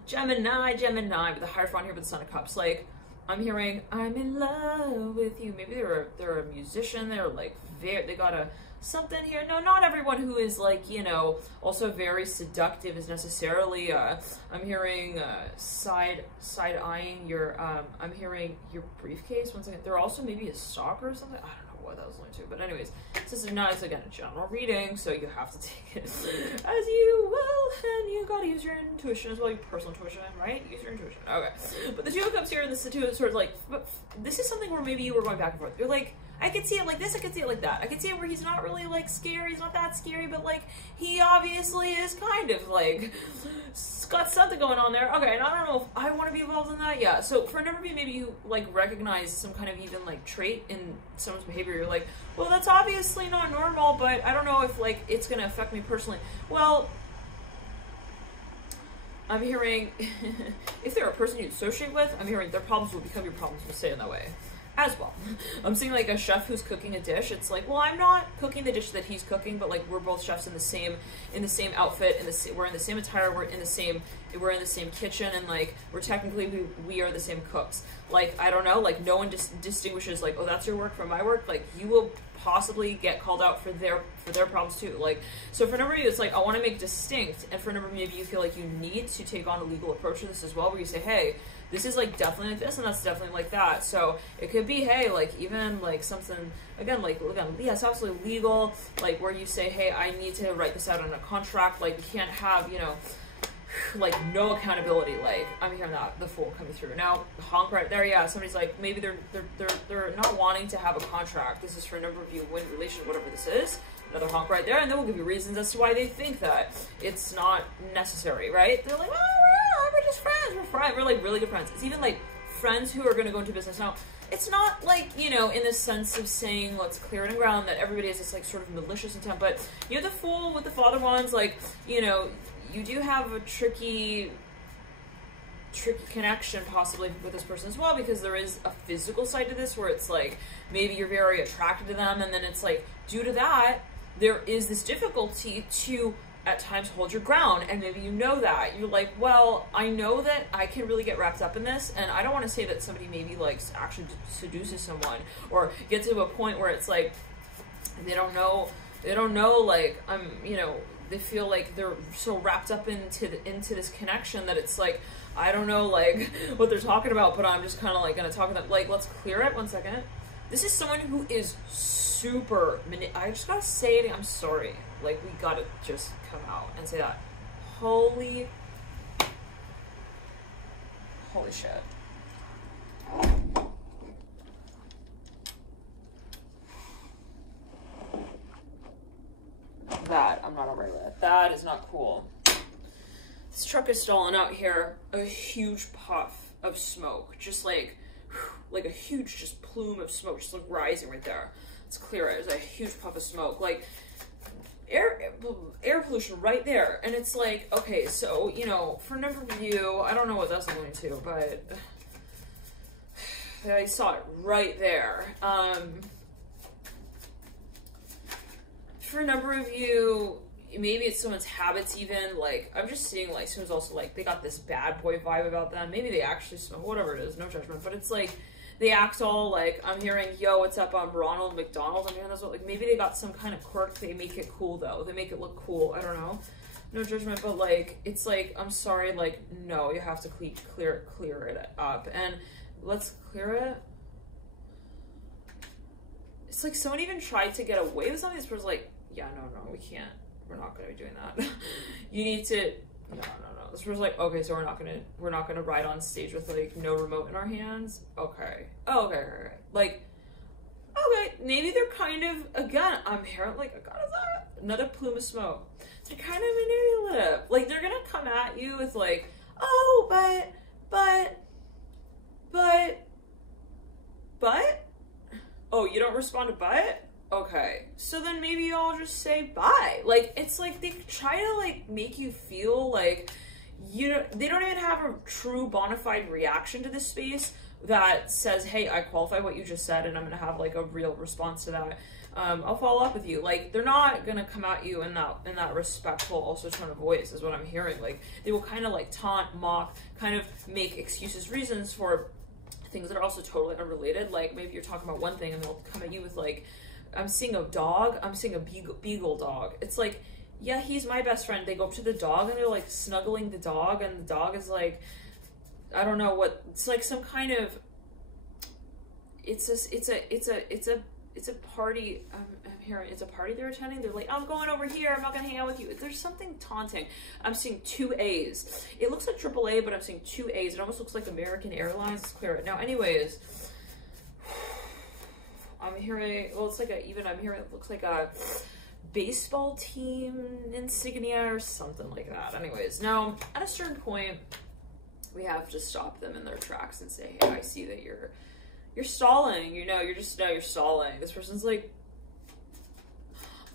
Gemini with the Hierophant here with the Son of Cups. Like, I'm hearing, I'm in love with you. Maybe they're a musician. They're like, they got a something here. No, not everyone who is like, you know, also very seductive is necessarily, I'm hearing side-eyeing your, I'm hearing your briefcase. One second. They're also maybe a stalker or something. I don't know what that was linked to, but anyways, this is not, it's again a general reading, so you have to take it as you will, and you gotta use your intuition as well, your personal intuition, right? Use your intuition. Okay, but the Two of Cups here, and the Two of Swords, like, but this is something where maybe you were going back and forth. You're like, I could see it like this, I could see it like that. I could see it where he's not really like scary, he's not that scary, but like he obviously is kind of like got something going on there. Okay, and I don't know if I want to be involved in that. Yeah, so for a number of you, maybe you like recognize some kind of even like trait in someone's behavior. You're like, well, that's obviously not normal, but I don't know if like it's gonna affect me personally. Well, I'm hearing if they're a person you associate with, I'm hearing their problems will become your problems. Will stay in that way as well. I'm seeing like a chef who's cooking a dish. It's like, well, I'm not cooking the dish that he's cooking, but like we're both chefs in the same outfit, we're in the same attire, we're in the same kitchen, and like we're technically we are the same cooks. Like, I don't know, like no one distinguishes like, oh, that's your work from my work. Like, you will possibly get called out for their problems too. Like, so for a number of you, it's like, I want to make distinct, and for a number of you, maybe you feel like you need to take on a legal approach to this as well, where you say, hey, this is like definitely like this, and that's definitely like that. So it could be, hey, like even like something, again, yeah, it's absolutely legal, like where you say, hey, I need to write this out on a contract. Like, you can't have, you know, like no accountability. Like, I'm hearing that, the Fool coming through. Now, honk right there, yeah, somebody's like, maybe they're not wanting to have a contract. This is for a number of you, win relation, whatever this is. Another honk right there, and they will give you reasons as to why they think that it's not necessary, right? They're like, oh, we're just friends, we're like really good friends. It's even like friends who are going to go into business. Now, it's not like, you know, in the sense of saying, let's clear it in ground, that everybody has this like sort of malicious intent, but you're the Fool with the Father Wands, like, you know, you do have a tricky connection possibly with this person as well, because there is a physical side to this where it's like, maybe you're very attracted to them, and then it's like, due to that, there is this difficulty to at times hold your ground, and maybe you know that. You're like, well, I know that I can really get wrapped up in this, and I don't want to say that somebody maybe like actually seduces someone, or gets to a point where it's like, they don't know, like, you know, they feel like they're so wrapped up into this connection that it's like, I don't know, like, what they're talking about, but I'm just kind of like going to talk to them. Like, let's clear it. 1 second. This is someone who is super, I just gotta say it, I'm sorry. Like, we gotta just come out and say that. Holy shit. That, I'm not alright with. That is not cool. This truck is stalling out here. A huge puff of smoke. Just like a huge just plume of smoke just like rising right there. Let's clear it. There's a huge puff of smoke. Like, air pollution right there. And it's like, okay, so, you know, for a number of you, I don't know what that's going to, but I saw it right there. For a number of you, maybe it's someone's habits even, like, I'm just seeing, like, someone's also, like, they got this bad boy vibe about them. Maybe they actually smoke, whatever it is, no judgment, but it's, like, they act all, like, I'm hearing, yo, what's up, I'm Ronald McDonald, I'm hearing this, like, maybe they got some kind of quirk, they make it cool, though, they make it look cool, I don't know, no judgment, but, like, it's, like, I'm sorry, like, no, you have to clear it up, and let's clear it. It's, like, someone even tried to get away with something, this person's, like, yeah, no, we can't. We're not going to be doing that. You need to This was like, okay, so we're not gonna ride on stage with like no remote in our hands. Okay. Okay. Like, okay, maybe they're kind of, again, I'm hearing like, God, is that another plume of smoke? They're kind of manipulative. Like, they're gonna come at you with like, oh, but, oh, you don't respond to but? Okay, so then maybe I'll just say bye. Like, it's like they try to like make you feel like they don't even have a true bona fide reaction to this space that says, hey, I qualify what you just said and I'm gonna have like a real response to that. I'll follow up with you. Like, they're not gonna come at you in that respectful, also tone of voice is what I'm hearing. Like, they will kind of like taunt, mock, kind of make excuses, reasons for things that are also totally unrelated. Like, maybe you're talking about one thing and they'll come at you with like, I'm seeing a dog, I'm seeing a beagle dog. It's like, yeah, he's my best friend. They go up to the dog and they're like snuggling the dog, and the dog is like, I don't know what, it's like some kind of, it's a party. I'm hearing it's a party they're attending. They're like, I'm going over here, I'm not gonna hang out with you. There's something taunting. I'm seeing 2 A's. It looks like AAA, but I'm seeing 2 A's. It almost looks like American Airlines. Let's clear it. Now, anyways, I'm hearing, well, it's like I'm hearing it looks like a baseball team insignia or something like that. Anyways, now at a certain point, we have to stop them in their tracks and say, hey, I see that you're stalling, you're stalling. This person's like,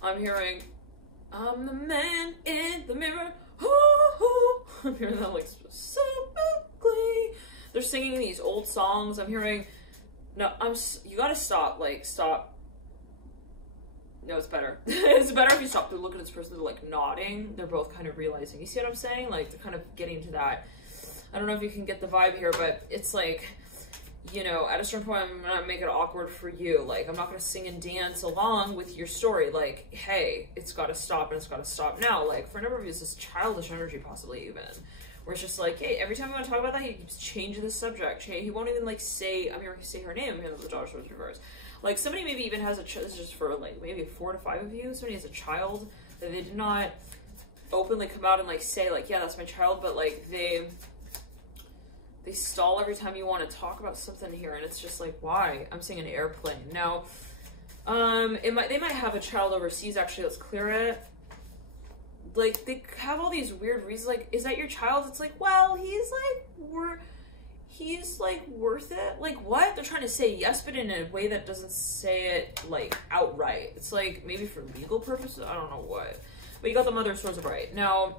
I'm hearing, I'm the man in the mirror. I'm hearing that like specifically. They're singing these old songs. I'm hearing, no, you gotta stop, like, stop. No, it's better. It's better if you stop. They're looking at this person, they're like nodding. They're both kind of realizing. You see what I'm saying? Like, they're kind of getting to that. I don't know if you can get the vibe here, but it's like, at a certain point, I'm gonna make it awkward for you. Like, I'm not gonna sing and dance along with your story. Like, hey, it's gotta stop, and it's gotta stop now. Like, for a number of you, it's this childish energy, possibly even, where it's just like, hey, every time we want to talk about that, he keeps changing the subject. He won't even like say, I'm hearing say her name. I'm hearing the daughter swords reverse. Like, somebody maybe even has this is just for like maybe 4 to 5 of you. Somebody has a child that they did not openly come out and like say like, yeah, that's my child, but like they stall every time you want to talk about something here, and it's just like, why? I'm seeing an airplane. Now, they might have a child overseas, actually. Let's clear it. Like, they have all these weird reasons, like, is that your child? It's like, well, he's like worth it. Like, what? They're trying to say yes, but in a way that doesn't say it like outright. It's like maybe for legal purposes, I don't know what. But you got the Mother of Swords right. Now,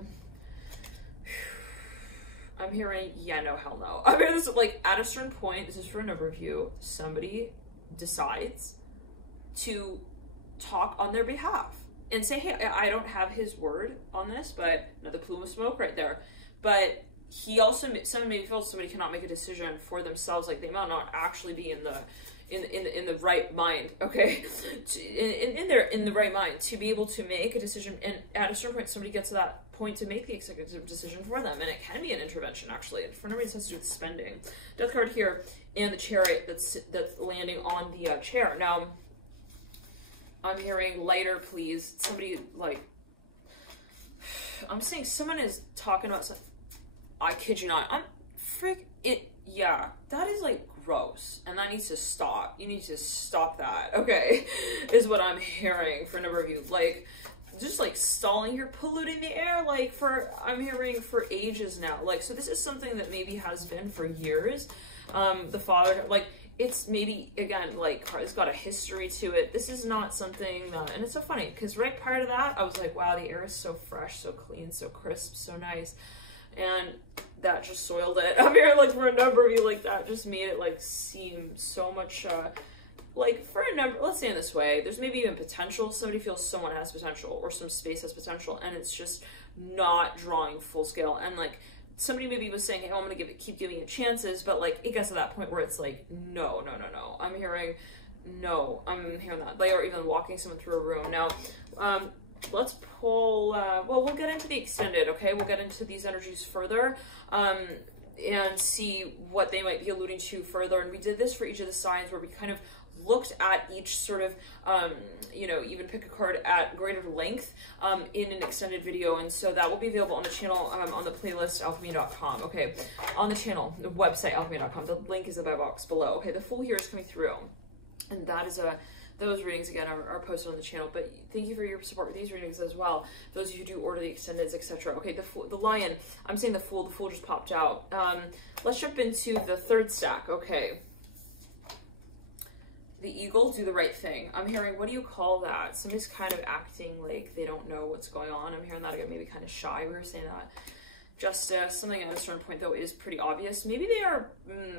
I'm hearing, yeah, no, hell no. I mean, this, like, at a certain point, this is for a number of you, somebody decides to talk on their behalf and say, hey, I don't have his word on this, but another plume of smoke right there. But he also, someone maybe feels somebody cannot make a decision for themselves, like they might not actually be in the right mind, okay, in the right mind to be able to make a decision. And at a certain point, somebody gets to that point to make the executive decision for them, and it can be an intervention actually. And for no reason, it has to do with spending. Death card here, and the chariot that's landing on the chair. Now, I'm hearing lighter, please. Somebody like, I'm saying someone is talking about something. I kid you not. Yeah, that is like gross, and that needs to stop. You need to stop that, okay? Is what I'm hearing for a number of you. Like, just like stalling here, polluting the air, like I'm hearing for ages now. Like, so this is something that maybe has been for years. The father, like, it's maybe, again, like, it's got a history to it. This is not something that, and it's so funny, because right prior to that, I was like, wow, the air is so fresh, so clean, so crisp, so nice. And that just soiled it. I'm here, like, for a number of you, like, that just made it, like, seem so much, like, for a number, let's say in this way, there's maybe even potential. Somebody feels someone has potential, or some space has potential, and it's just not drawing full scale. And, like, somebody maybe was saying, hey, I'm gonna keep giving it chances, but, like, it gets to that point where it's like, no. I'm hearing, no, I'm hearing that. They are even walking someone through a room. Now, let's pull, well, we'll get into the extended, okay? We'll get into these energies further, and see what they might be alluding to further. And we did this for each of the signs where we kind of looked at each sort of, you know, even pick a card at greater length in an extended video. And so that will be available on the channel, on the playlist, alchemy.com. Okay, on the channel, the website, alchemy.com. The link is in the box below. Okay, the Fool here is coming through. And that is those readings, again, are posted on the channel. But thank you for your support with these readings as well. Those of you who do order the extendeds, etc. Okay, the Lion. I'm saying the Fool just popped out. Let's jump into the third stack. Okay. The Eagle, do the right thing. I'm hearing, what do you call that? Somebody's kind of acting like they don't know what's going on. I'm hearing that again, maybe kind of shy. We were saying that. Justice, something at a certain point though is pretty obvious. Maybe they are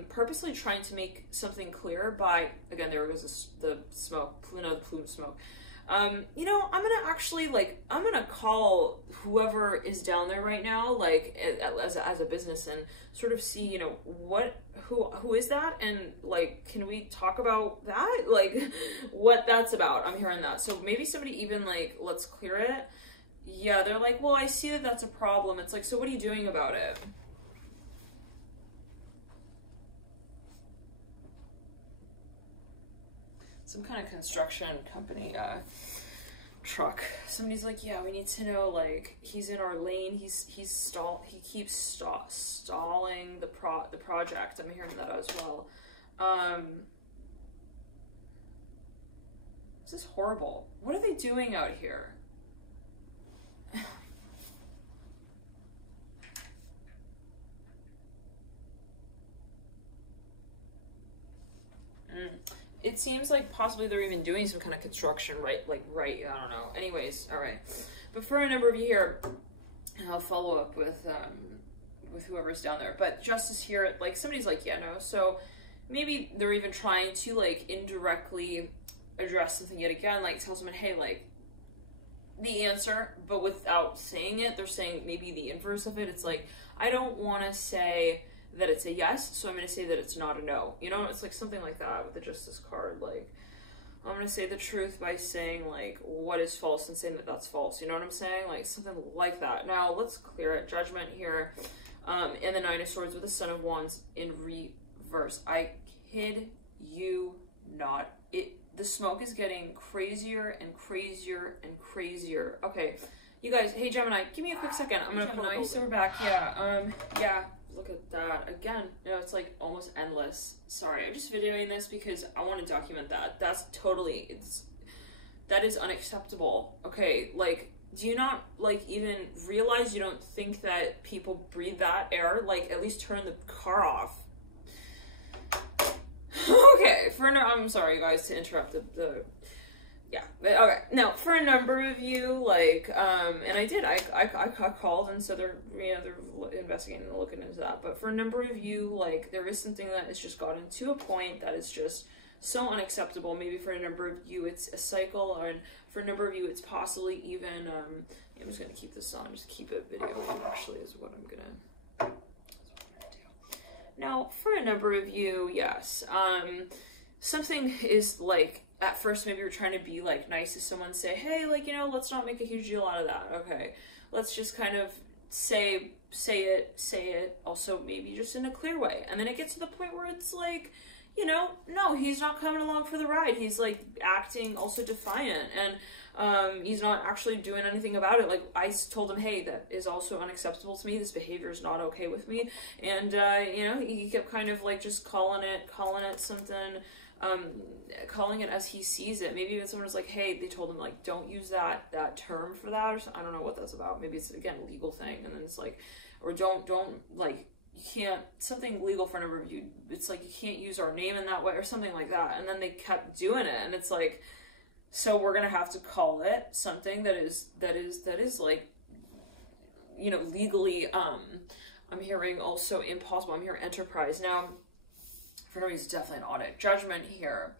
purposely trying to make something clear by, again, there goes the smoke, the plume of smoke. You know, I'm gonna actually, like, I'm gonna call whoever is down there right now, like, as a business, and sort of see, you know, who is that, and, like, can we talk about that, like, what that's about. I'm hearing that. So maybe somebody even, like, let's clear it. Yeah, they're like, well, I see that that's a problem. It's like, so what are you doing about it? Some kind of construction company truck. Somebody's like, yeah, we need to know, like, he's in our lane. He keeps stalling the project. I'm hearing that as well. This is horrible. What are they doing out here? It seems like possibly they're even doing some kind of construction, right? Like, right, I don't know. Anyways, all right. But for a number of you here, I'll follow up with whoever's down there. But Justice here, like, somebody's like, yeah, no. So maybe they're even trying to, like, indirectly address something yet again. Like, tell someone, hey, like, the answer, but without saying it, they're saying maybe the inverse of it. It's like, I don't want to say that it's a yes, so I'm going to say that it's not a no. You know, it's like something like that with the Justice card. Like, I'm going to say the truth by saying, like, what is false and saying that that's false. You know what I'm saying? Like, something like that. Now, let's clear it. Judgment here. And the Nine of Swords with the Son of Wands in reverse. I kid you not. The smoke is getting crazier and crazier and crazier. Okay, you guys, hey Gemini, give me a quick second. I'm gonna put nice, so we're back. Yeah, yeah, look at that. Again, you know, it's like almost endless. Sorry, I'm just videoing this because I want to document that. That's totally, that is unacceptable. Okay, like, do you not, like, even realize you don't think that people breathe that air? Like, at least turn the car off. Okay, I'm sorry, you guys, to interrupt yeah, okay. Now, for a number of you, like, and I called, and so they're, you know, they're investigating and looking into that, but for a number of you, like, there is something that has just gotten to a point that is just so unacceptable. Maybe for a number of you, it's a cycle, or for a number of you, it's possibly even, I'm just gonna keep this on, just keep it video, actually, is what I'm gonna do. Now, for a number of you, yes, something is, like, at first maybe you're trying to be, like, nice to someone, say, hey, like, you know, let's not make a huge deal out of that. Okay, let's just kind of say it, also maybe just in a clear way. And then it gets to the point where it's like, you know, no, he's not coming along for the ride. He's, like, acting also defiant, and he's not actually doing anything about it. Like, I told him, hey, that is also unacceptable to me. This behavior is not okay with me. And, you know, he kept kind of, like, just calling it something, calling it as he sees it. Maybe even someone was like, hey, they told him, like, don't use that term for that, or something. I don't know what that's about. Maybe it's, again, a legal thing. And then it's like, or don't, like, you can't, something legal for a number of you, it's like, you can't use our name in that way, or something like that. And then they kept doing it, and it's like, so we're gonna have to call it something that is like, you know, legally, I'm hearing also impossible. I'm hearing enterprise. Now, for no reason, it's definitely an audit. Judgment here.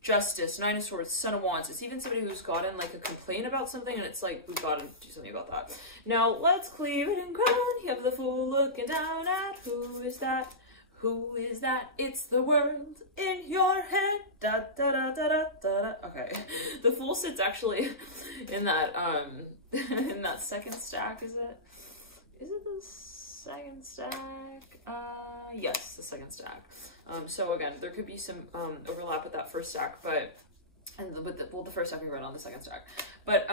Justice, Nine of Swords, Son of Wands. It's even somebody who's gotten, like, a complaint about something, and it's like, we've got to do something about that. Now, let's clear it and crown. You have the Fool looking down at, who is that? Who is that? It's the world in your head. Da da da da da da. Okay, the Fool sits actually in that in that second stack. Is it the second stack? Yes, the second stack. So again, there could be some overlap with that first stack, but with the first stack we read on the second stack. But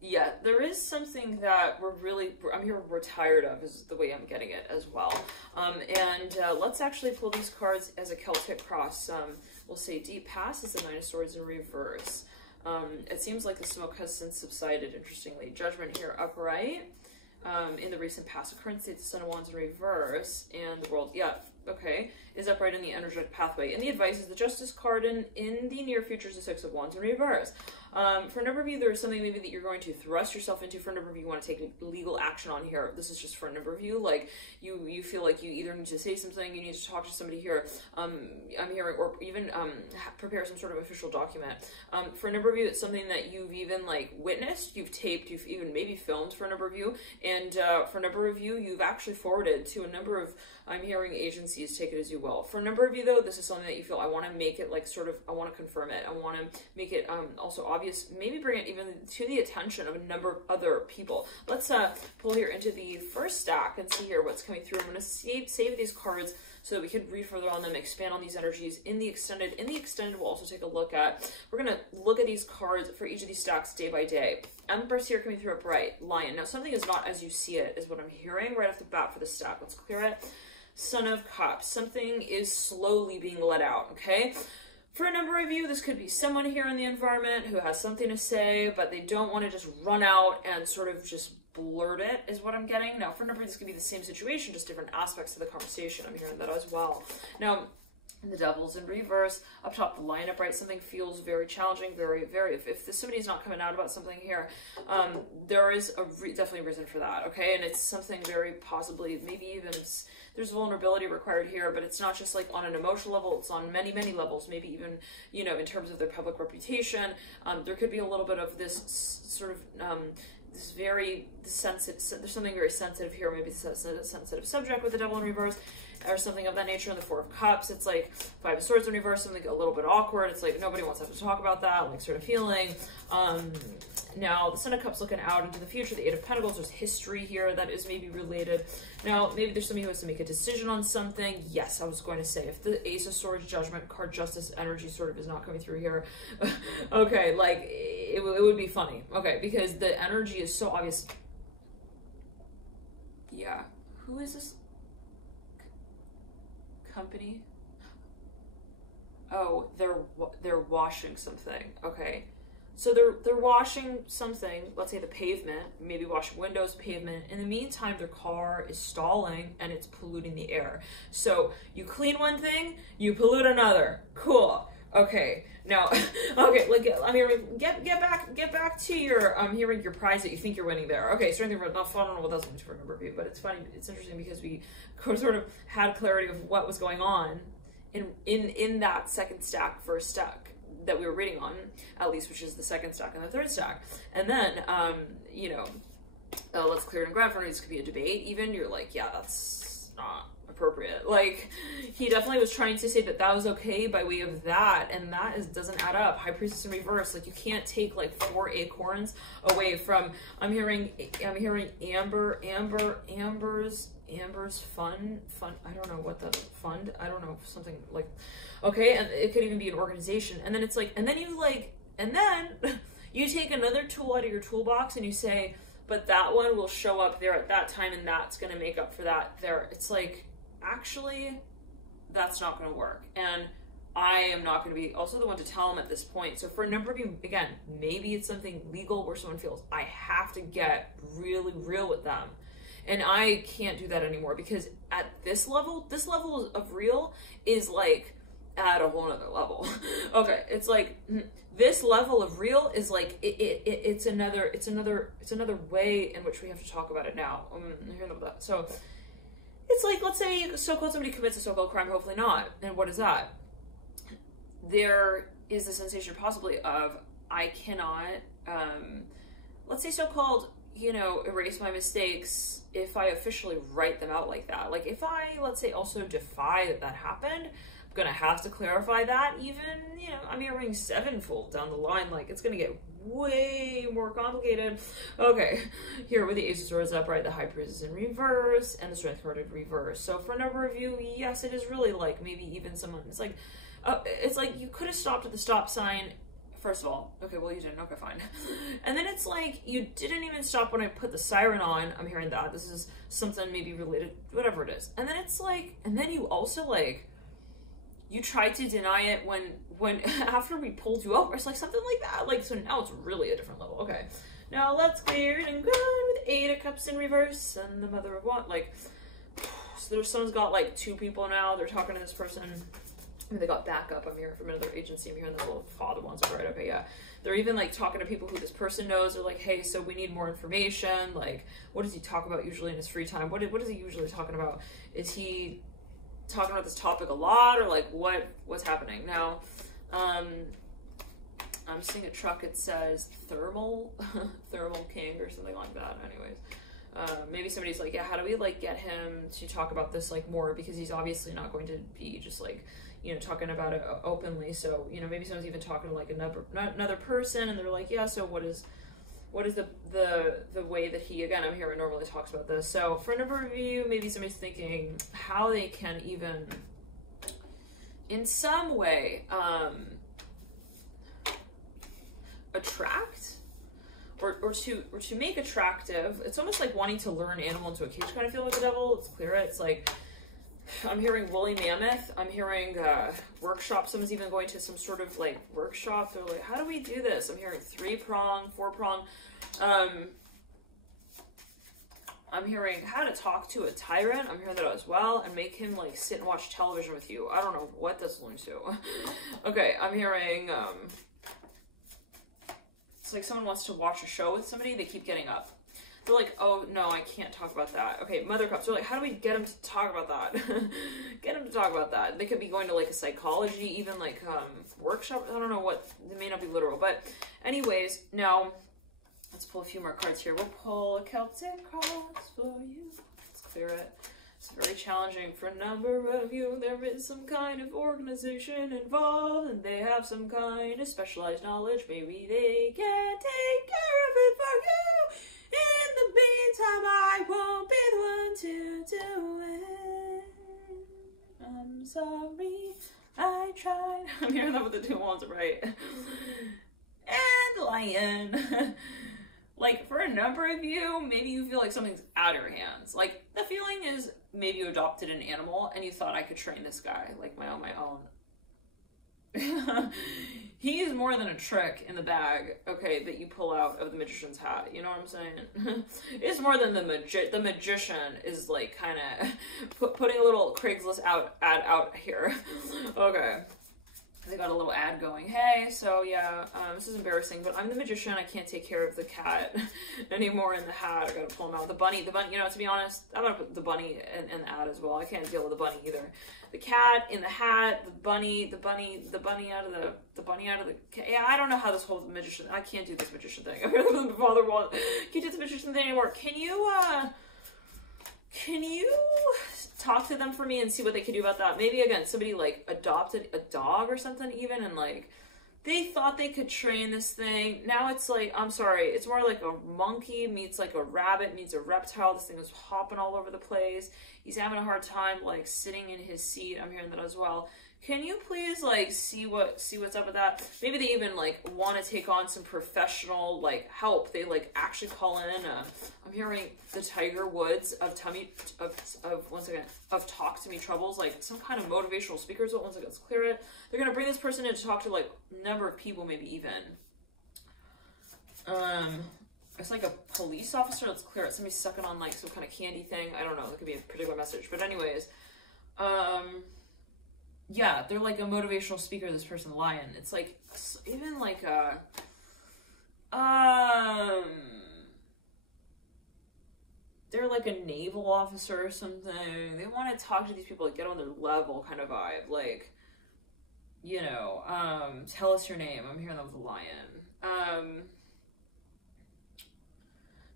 yeah, there is something that we're tired of, is the way I'm getting it as well. Let's actually pull these cards as a Celtic cross. We'll say Deep Past is the Nine of Swords in reverse. It seems like the smoke has since subsided, interestingly. Judgment here upright. In the recent past occurrence, the Son of Wands in reverse, and the World, yeah, okay, is upright in the energetic pathway. And the advice is the Justice card in the near future is the Six of Wands in reverse. For a number of you, there's something maybe that you're going to thrust yourself into. For a number of you, you want to take legal action on here. This is just for a number of you. Like, you feel like you either need to say something, you need to talk to somebody here, I'm hearing, or even prepare some sort of official document. For a number of you, it's something that you've even, like, witnessed, you've taped, you've even maybe filmed for a number of you. And for a number of you, you've actually forwarded to a number of, I'm hearing, agencies, take it as you will. For a number of you, though, this is something that you feel, I want to make it, like, sort of, I want to confirm it. I want to make it also obvious, maybe bring it even to the attention of a number of other people. Let's pull here into the first stack and see here what's coming through. I'm going to save these cards so that we can read further on them, expand on these energies. In the extended, we'll also take a look at, we're going to look at these cards for each of these stacks day by day. Empress here coming through upright. Lion. Now, something is not as you see it, is what I'm hearing right off the bat for the stack. Let's clear it. Son of Cups. Something is slowly being let out, okay? For a number of you, this could be someone here in the environment who has something to say, but they don't want to just run out and sort of just blurt it, is what I'm getting. Now, for a number of you, this could be the same situation, just different aspects of the conversation. I'm hearing that as well. Now, the Devil's in reverse. Up top, the Lion upright. Something feels very challenging, very, very, if somebody's not coming out about something here, there is definitely a reason for that, okay? And it's something very possibly, maybe even there's vulnerability required here, but it's not just like on an emotional level, it's on many, many levels, maybe even, you know, in terms of their public reputation. There could be a little bit of this sort of, there's something very sensitive here, maybe it's a sensitive subject with the Devil in reverse, or something of that nature. In the Four of Cups, it's like Five of Swords in reverse, something a little bit awkward. It's like nobody wants to have to talk about that, like, sort of feeling. Now, the Son of Cups looking out into the future, the Eight of Pentacles, there's history here that is maybe related. Now, maybe there's somebody who has to make a decision on something. Yes, I was going to say, if the Ace of Swords, Judgment card, Justice energy sort of is not coming through here, okay, like, it would be funny, okay, because the energy is so obvious. Yeah, who is this company? Oh, they're washing something, okay. So they're washing something, let's say the pavement, maybe washing windows, pavement. In the meantime, their car is stalling and it's polluting the air. So you clean one thing, you pollute another. Cool. Okay. Now, okay, like, I'm hearing, get back to your, I'm hearing your prize that you think you're winning there. Okay, so anything for not fun, I don't know what that's going to for a number of you, but it's funny, it's interesting because we sort of had clarity of what was going on in that second stack, first stack that we were reading on, at least, which is the second stack and the third stack. And then, you know, let's clear it and grab for this could be a debate even. You're like, yeah, that's not appropriate. Like, he definitely was trying to say that that was okay by way of that, and that doesn't add up. High Priestess in reverse. Like, you can't take like 4 acorns away from, I'm hearing Amber's fun, I don't know what the fund, I don't know, something like, okay, and it could even be an organization. And then it's like, and then you take another tool out of your toolbox and you say, but that one will show up there at that time and that's going to make up for that there. It's like, actually, that's not going to work. And I am not going to be also the one to tell them at this point. So for a number of you, again, maybe it's something legal where someone feels I have to get really real with them. And I can't do that anymore because at this level of real is like at a whole nother level. Okay, it's like this level of real is like it's another way in which we have to talk about it now. I'm hearing about that. So it's like, let's say so-called somebody commits a so-called crime, hopefully not. And what is that? There is the sensation possibly of I cannot, let's say so-called, you know, erase my mistakes if I officially write them out like that. Like if I, let's say, also defy that happened, I'm gonna have to clarify that even, you know, I'm hearing sevenfold down the line. Like it's gonna get way more complicated. Okay, here with the Ace of Swords upright, the High Priest is in reverse, and the Strength card in reverse. So for a number of you, yes, it is really like maybe even someone, it's like you could have stopped at the stop sign. First of all, okay, well you didn't, okay, fine. And then it's like, you didn't even stop when I put the siren on. I'm hearing that. This is something maybe related, whatever it is. And then it's like, and then you also like, you tried to deny it when after we pulled you over. It's like something like that. Like, so now it's really a different level. Okay. Now let's clear and go with 8 of Cups in reverse and the Mother of Wands. Like, so someone's got like 2 people now. They're talking to this person. I mean, they got backup. I'm hearing from another agency. I'm hearing the little Father ones. Right, okay, yeah. They're even like talking to people who this person knows. They're like, hey, so we need more information. Like, what does he talk about usually in his free time? What is he usually talking about? Is he talking about this topic a lot, or like what's happening now? I'm seeing a truck. It says thermal king or something like that. Anyways, maybe somebody's like, yeah, how do we like get him to talk about this like more, because he's obviously not going to be just like, you know, talking about it openly. So, you know, maybe someone's even talking to like another person, and they're like, yeah, so what is the way that he, again, I'm hearing normally talks about this. So for a number of you, maybe somebody's thinking how they can even in some way attract or to make attractive. It's almost like wanting to lure an animal into a cage kind of feel with the devil. Let's clear it. It's like, I'm hearing woolly mammoth. I'm hearing workshop. Someone's even going to some sort of like workshop. They're like, how do we do this? I'm hearing 3-prong, 4-prong. I'm hearing how to talk to a tyrant. I'm hearing that as well, and make him like sit and watch television with you. I don't know what that's going to. Okay, I'm hearing it's like someone wants to watch a show with somebody. They keep getting up. They're like, oh, no, I can't talk about that. Okay, Mother Cups. They're like, how do we get them to talk about that? Get them to talk about that. They could be going to, like, a psychology, even, like, workshop. I don't know what. It may not be literal. But anyways, now, let's pull a few more cards here. We'll pull a Celtic cards for you. Let's clear it. It's very challenging for a number of you. There is some kind of organization involved, and they have some kind of specialized knowledge. Maybe they can take care of it for you. In the meantime, I won't be the one to do it. I'm sorry, I tried. I'm hearing that with the 2 wands, right? And Lion. Like, for a number of you, maybe you feel like something's out of your hands. Like, the feeling is maybe you adopted an animal and you thought, I could train this guy, like my own. He is more than a trick in the bag, okay, that you pull out of the magician's hat. You know what I'm saying? It's more than the magician is like kind of putting a little Craigslist ad out here. Okay. They got a little ad going, hey, so yeah, this is embarrassing, but I'm the magician. I can't take care of the cat anymore in the hat. I gotta pull him out. The bunny, you know, to be honest, I'm gonna put the bunny in the ad as well. I can't deal with the bunny either. The cat in the hat, the bunny out of the, yeah, I don't know how this whole magician, I can't do this magician thing. My father won't, can't do this magician thing anymore. Can you talk to them for me and see what they can do about that? Maybe, again, somebody, like, adopted a dog or something even, and, like, they thought they could train this thing. Now it's, like, I'm sorry, it's more like a monkey meets, like, a rabbit meets a reptile. This thing is hopping all over the place. He's having a hard time, like, sitting in his seat. I'm hearing that as well. Can you please, like, see what's up with that? Maybe they even, like, want to take on some professional, like, help. They, like, actually call in. I'm hearing the Tiger Woods of once again, of Talk to Me Troubles, like, some kind of motivational speakers. Once again, let's clear it. They're going to bring this person in to talk to, like, a number of people, maybe even. It's like a police officer. Let's clear it. Somebody's sucking on, like, some kind of candy thing. I don't know. It could be a particular message. But anyways, yeah, they're like a motivational speaker, this person, Lion. It's like, even like a, they're like a naval officer or something. They want to talk to these people, like, get on their level kind of vibe. Like, you know, tell us your name. I'm hearing that with a lion.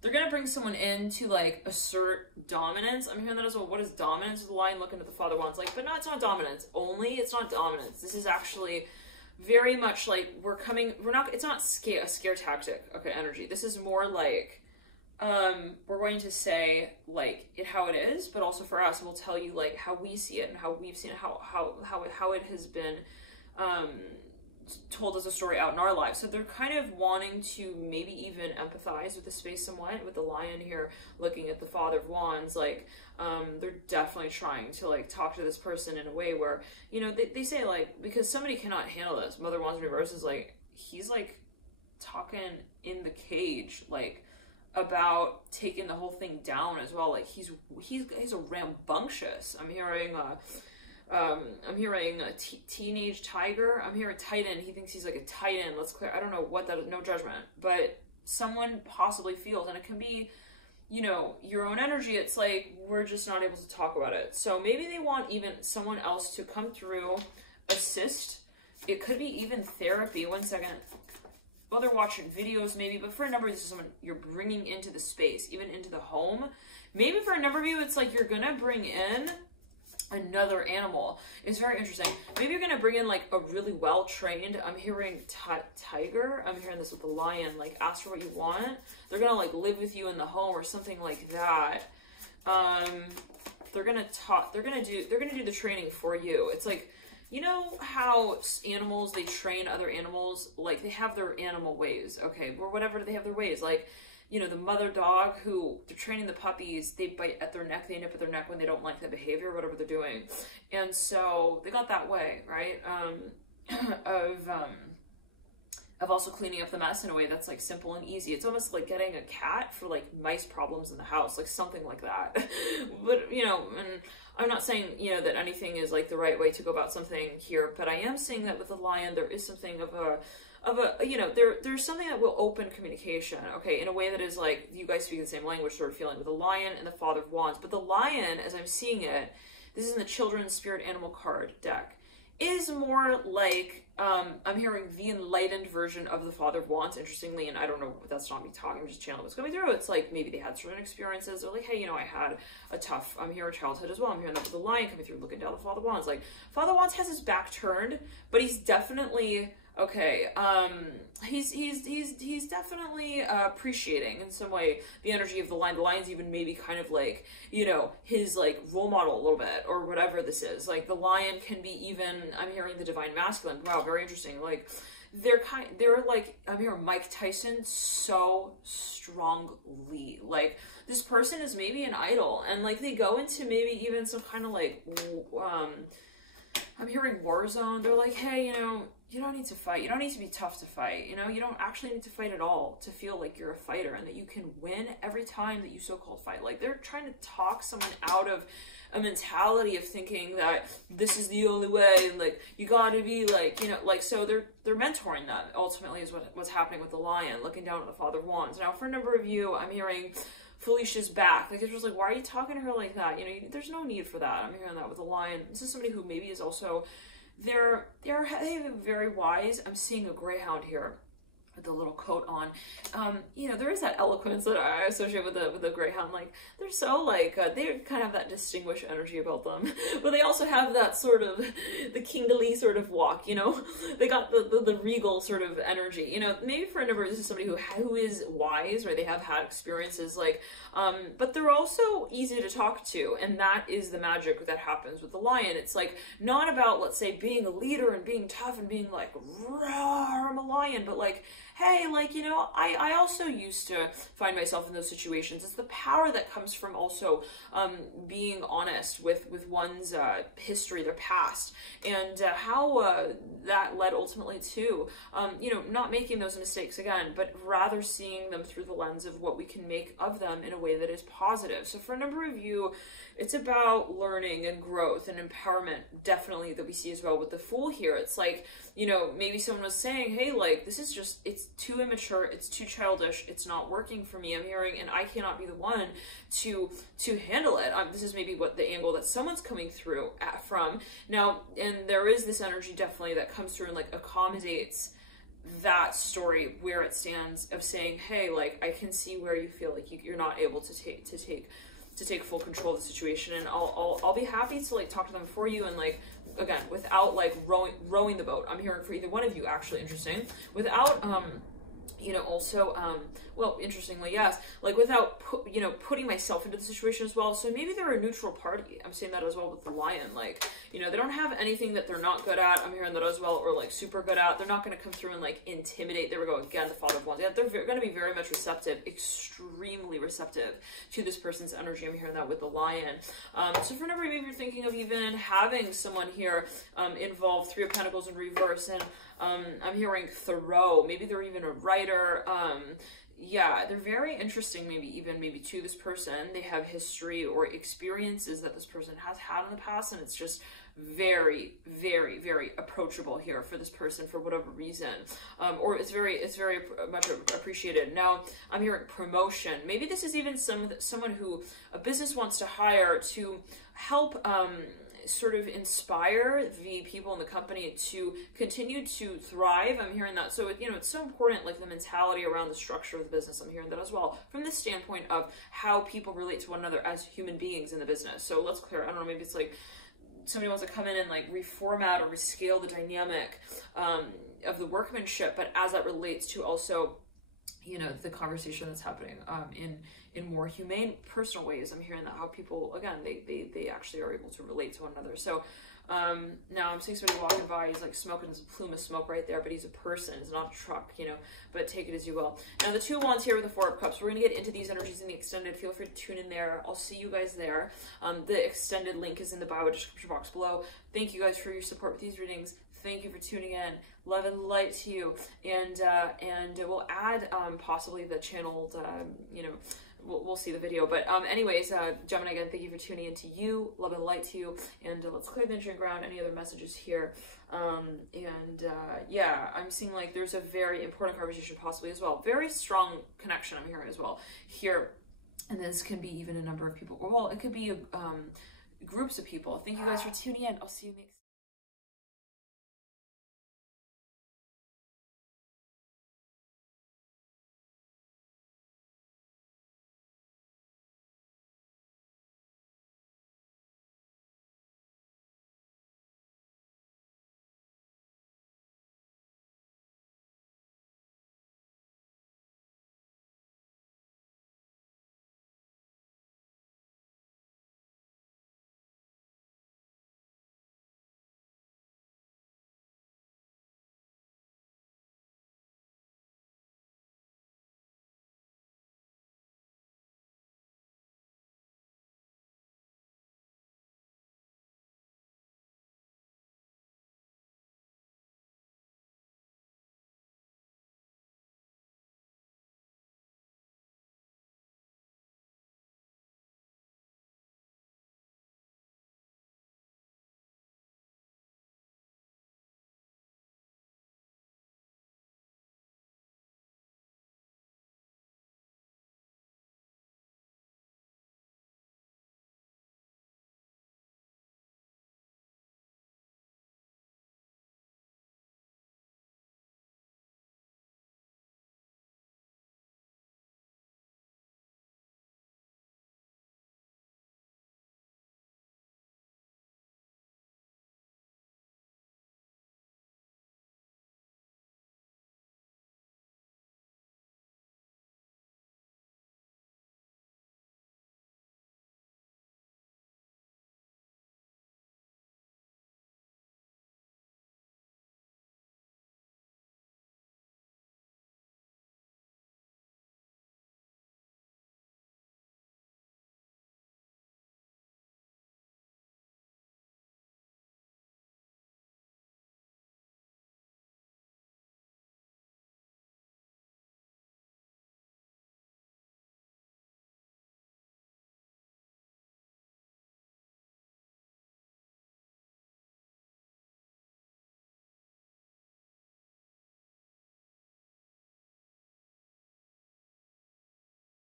They're going to bring someone in to, like, assert dominance. I'm hearing that as well. What is dominance? The lion looking at the Father Wands. Like, but no, it's not dominance. Only, it's not dominance. This is actually very much like it's not a scare tactic, okay, energy. This is more like, we're going to say like it how it is, but also for us, we'll tell you like how we see it and how we've seen it, how it has been, told as a story out in our lives. So they're kind of wanting to maybe even empathize with the space somewhat, with the lion here looking at the Father of Wands. Like, they're definitely trying to like talk to this person in a way where, you know, they say like, because somebody cannot handle this. Mother Wands in reverse is like, he's like talking in the cage, like about taking the whole thing down as well. Like he's a rambunctious. I'm hearing a teenage tiger. I'm hearing Titan. He thinks he's like a Titan. Let's clear. I don't know what that is. No judgment. But someone possibly feels, and it can be, you know, your own energy. It's like, we're just not able to talk about it. So maybe they want even someone else to come through, assist. It could be even therapy. One second. Well, they're watching videos maybe, but for a number of you, this is someone you're bringing into the space, even into the home. Maybe for a number of you, it's like you're going to bring in another animal. It's very interesting. Maybe you're gonna bring in like a really well trained, I'm hearing tiger, I'm hearing this with the lion, like ask for what you want. They're gonna like live with you in the home or something like that. They're gonna do the training for you. It's like, you know how animals, they train other animals, like they have their animal ways, okay, or whatever, they have their ways. Like, you know, the mother dog who they're training the puppies, they bite at their neck, they nip at their neck when they don't like that behavior, whatever they're doing. And so they got that way, right? Of also cleaning up the mess in a way that's like simple and easy. It's almost like getting a cat for like mice problems in the house, like something like that. But, you know, and I'm not saying, you know, that anything is like the right way to go about something here, but I am saying that with the lion, there is something of a, you know, there's something that will open communication, okay, in a way that is like, you guys speak the same language sort of feeling with the lion and the Father of Wands. But the lion, as I'm seeing it, this is in the Children's Spirit Animal card deck, is more like, I'm hearing the enlightened version of the Father of Wands, interestingly, and I don't know, that's not me talking, I'm just channeling what's coming through. It's like, maybe they had certain experiences, or like, hey, you know, I had a tough, I'm hearing childhood as well. I'm hearing that with the lion coming through, looking down the Father of Wands. Like, Father of Wands has his back turned, but he's definitely, okay, he's definitely appreciating in some way the energy of the lion. The lion's even maybe kind of like, you know, his like role model a little bit, or whatever this is. Like the lion can be even, I'm hearing the divine masculine. Wow, very interesting. Like they're like, I'm hearing Mike Tyson so strongly. Like this person is maybe an idol, and like they go into maybe even some kind of like, I'm hearing war zone. They're like, hey, you know, you don't need to fight. You don't need to be tough to fight. You know, you don't actually need to fight at all to feel like you're a fighter and that you can win every time that you so-called fight. Like they're trying to talk someone out of a mentality of thinking that this is the only way, and like you gotta be like, you know, like, so they're mentoring that ultimately is what's happening with the lion, looking down at the Father of Wands. Now for a number of you, I'm hearing Felicia's back. Like it's just like, why are you talking to her like that? You know, there's no need for that. I'm hearing that with the lion. This is somebody who maybe is also, they're very wise. I'm seeing a greyhound here with the little coat on. You know, there is that eloquence that I associate with the greyhound. Like they're so like they kind of have that distinguished energy about them, but they also have that sort of the kingly sort of walk. You know, they got the regal sort of energy. You know, maybe for a number, this is somebody who is wise, right? They have had experiences, like, but they're also easy to talk to, and that is the magic that happens with the lion. It's like not about, let's say, being a leader and being tough and being like, "Roar, I'm a lion," but like, hey, like, you know, I also used to find myself in those situations. It's the power that comes from also being honest with one's history, their past, and how that led ultimately to, you know, not making those mistakes again, but rather seeing them through the lens of what we can make of them in a way that is positive. So for a number of you, it's about learning and growth and empowerment, definitely, that we see as well with the Fool here. It's like, you know, maybe someone was saying, hey, like, this is just, it's too immature, it's too childish, it's not working for me, I'm hearing, and I cannot be the one to handle it. This is maybe what the angle that someone's coming through from. Now, and there is this energy definitely that comes through and like accommodates that story where it stands of saying, hey, like, I can see where you feel like you're not able to take to take full control of the situation, and I'll be happy to like talk to them for you, and like again without like rowing the boat. I'm hearing for either one of you, actually interesting, without you know, also, well, interestingly, yes, like without, you know, putting myself into the situation as well. So maybe they're a neutral party. I'm saying that as well with the lion. Like, you know, they don't have anything that they're not good at. I'm hearing that as well, or like super good at. They're not going to come through and like intimidate. There we go again, the Father of Wands. Yeah, they're going to be very much receptive, extremely receptive to this person's energy. I'm hearing that with the lion. So for number, maybe you're thinking of even having someone here involved, Three of Pentacles in reverse, and I'm hearing Thoreau. Maybe they're even a writer. Yeah, they're very interesting, maybe to this person. They have history or experiences that this person has had in the past, and it's just very, very, very approachable here for this person for whatever reason. Or it's very much appreciated. Now, I'm hearing promotion. Maybe this is even someone who a business wants to hire to help sort of inspire the people in the company to continue to thrive. I'm hearing that. So, you know, it's so important, like the mentality around the structure of the business. I'm hearing that as well from the standpoint of how people relate to one another as human beings in the business. So let's clear, I don't know, maybe it's like somebody wants to come in and like reformat or rescale the dynamic of the workmanship, but as that relates to also, you know, the conversation that's happening in more humane, personal ways. I'm hearing that how people, again, they actually are able to relate to one another. So now I'm seeing somebody walking by, he's like smoking his plume of smoke right there, but he's a person, it's not a truck, you know, but take it as you will. Now the Two of Wands here with the Four of Cups, we're going to get into these energies in the extended. Feel free to tune in there. I'll see you guys there. The extended link is in the bio description box below. Thank you guys for your support with these readings. Thank you for tuning in. Love and light to you. And we'll add possibly the channeled, you know, we'll see the video. But anyways, Gemini, again, thank you for tuning in to you. Love and light to you. And let's clear the energy and ground. Any other messages here? Yeah, I'm seeing like there's a very important conversation possibly as well. Very strong connection I'm hearing as well here. And this can be even a number of people. Well, it could be groups of people. Thank you guys for tuning in. I'll see you next time.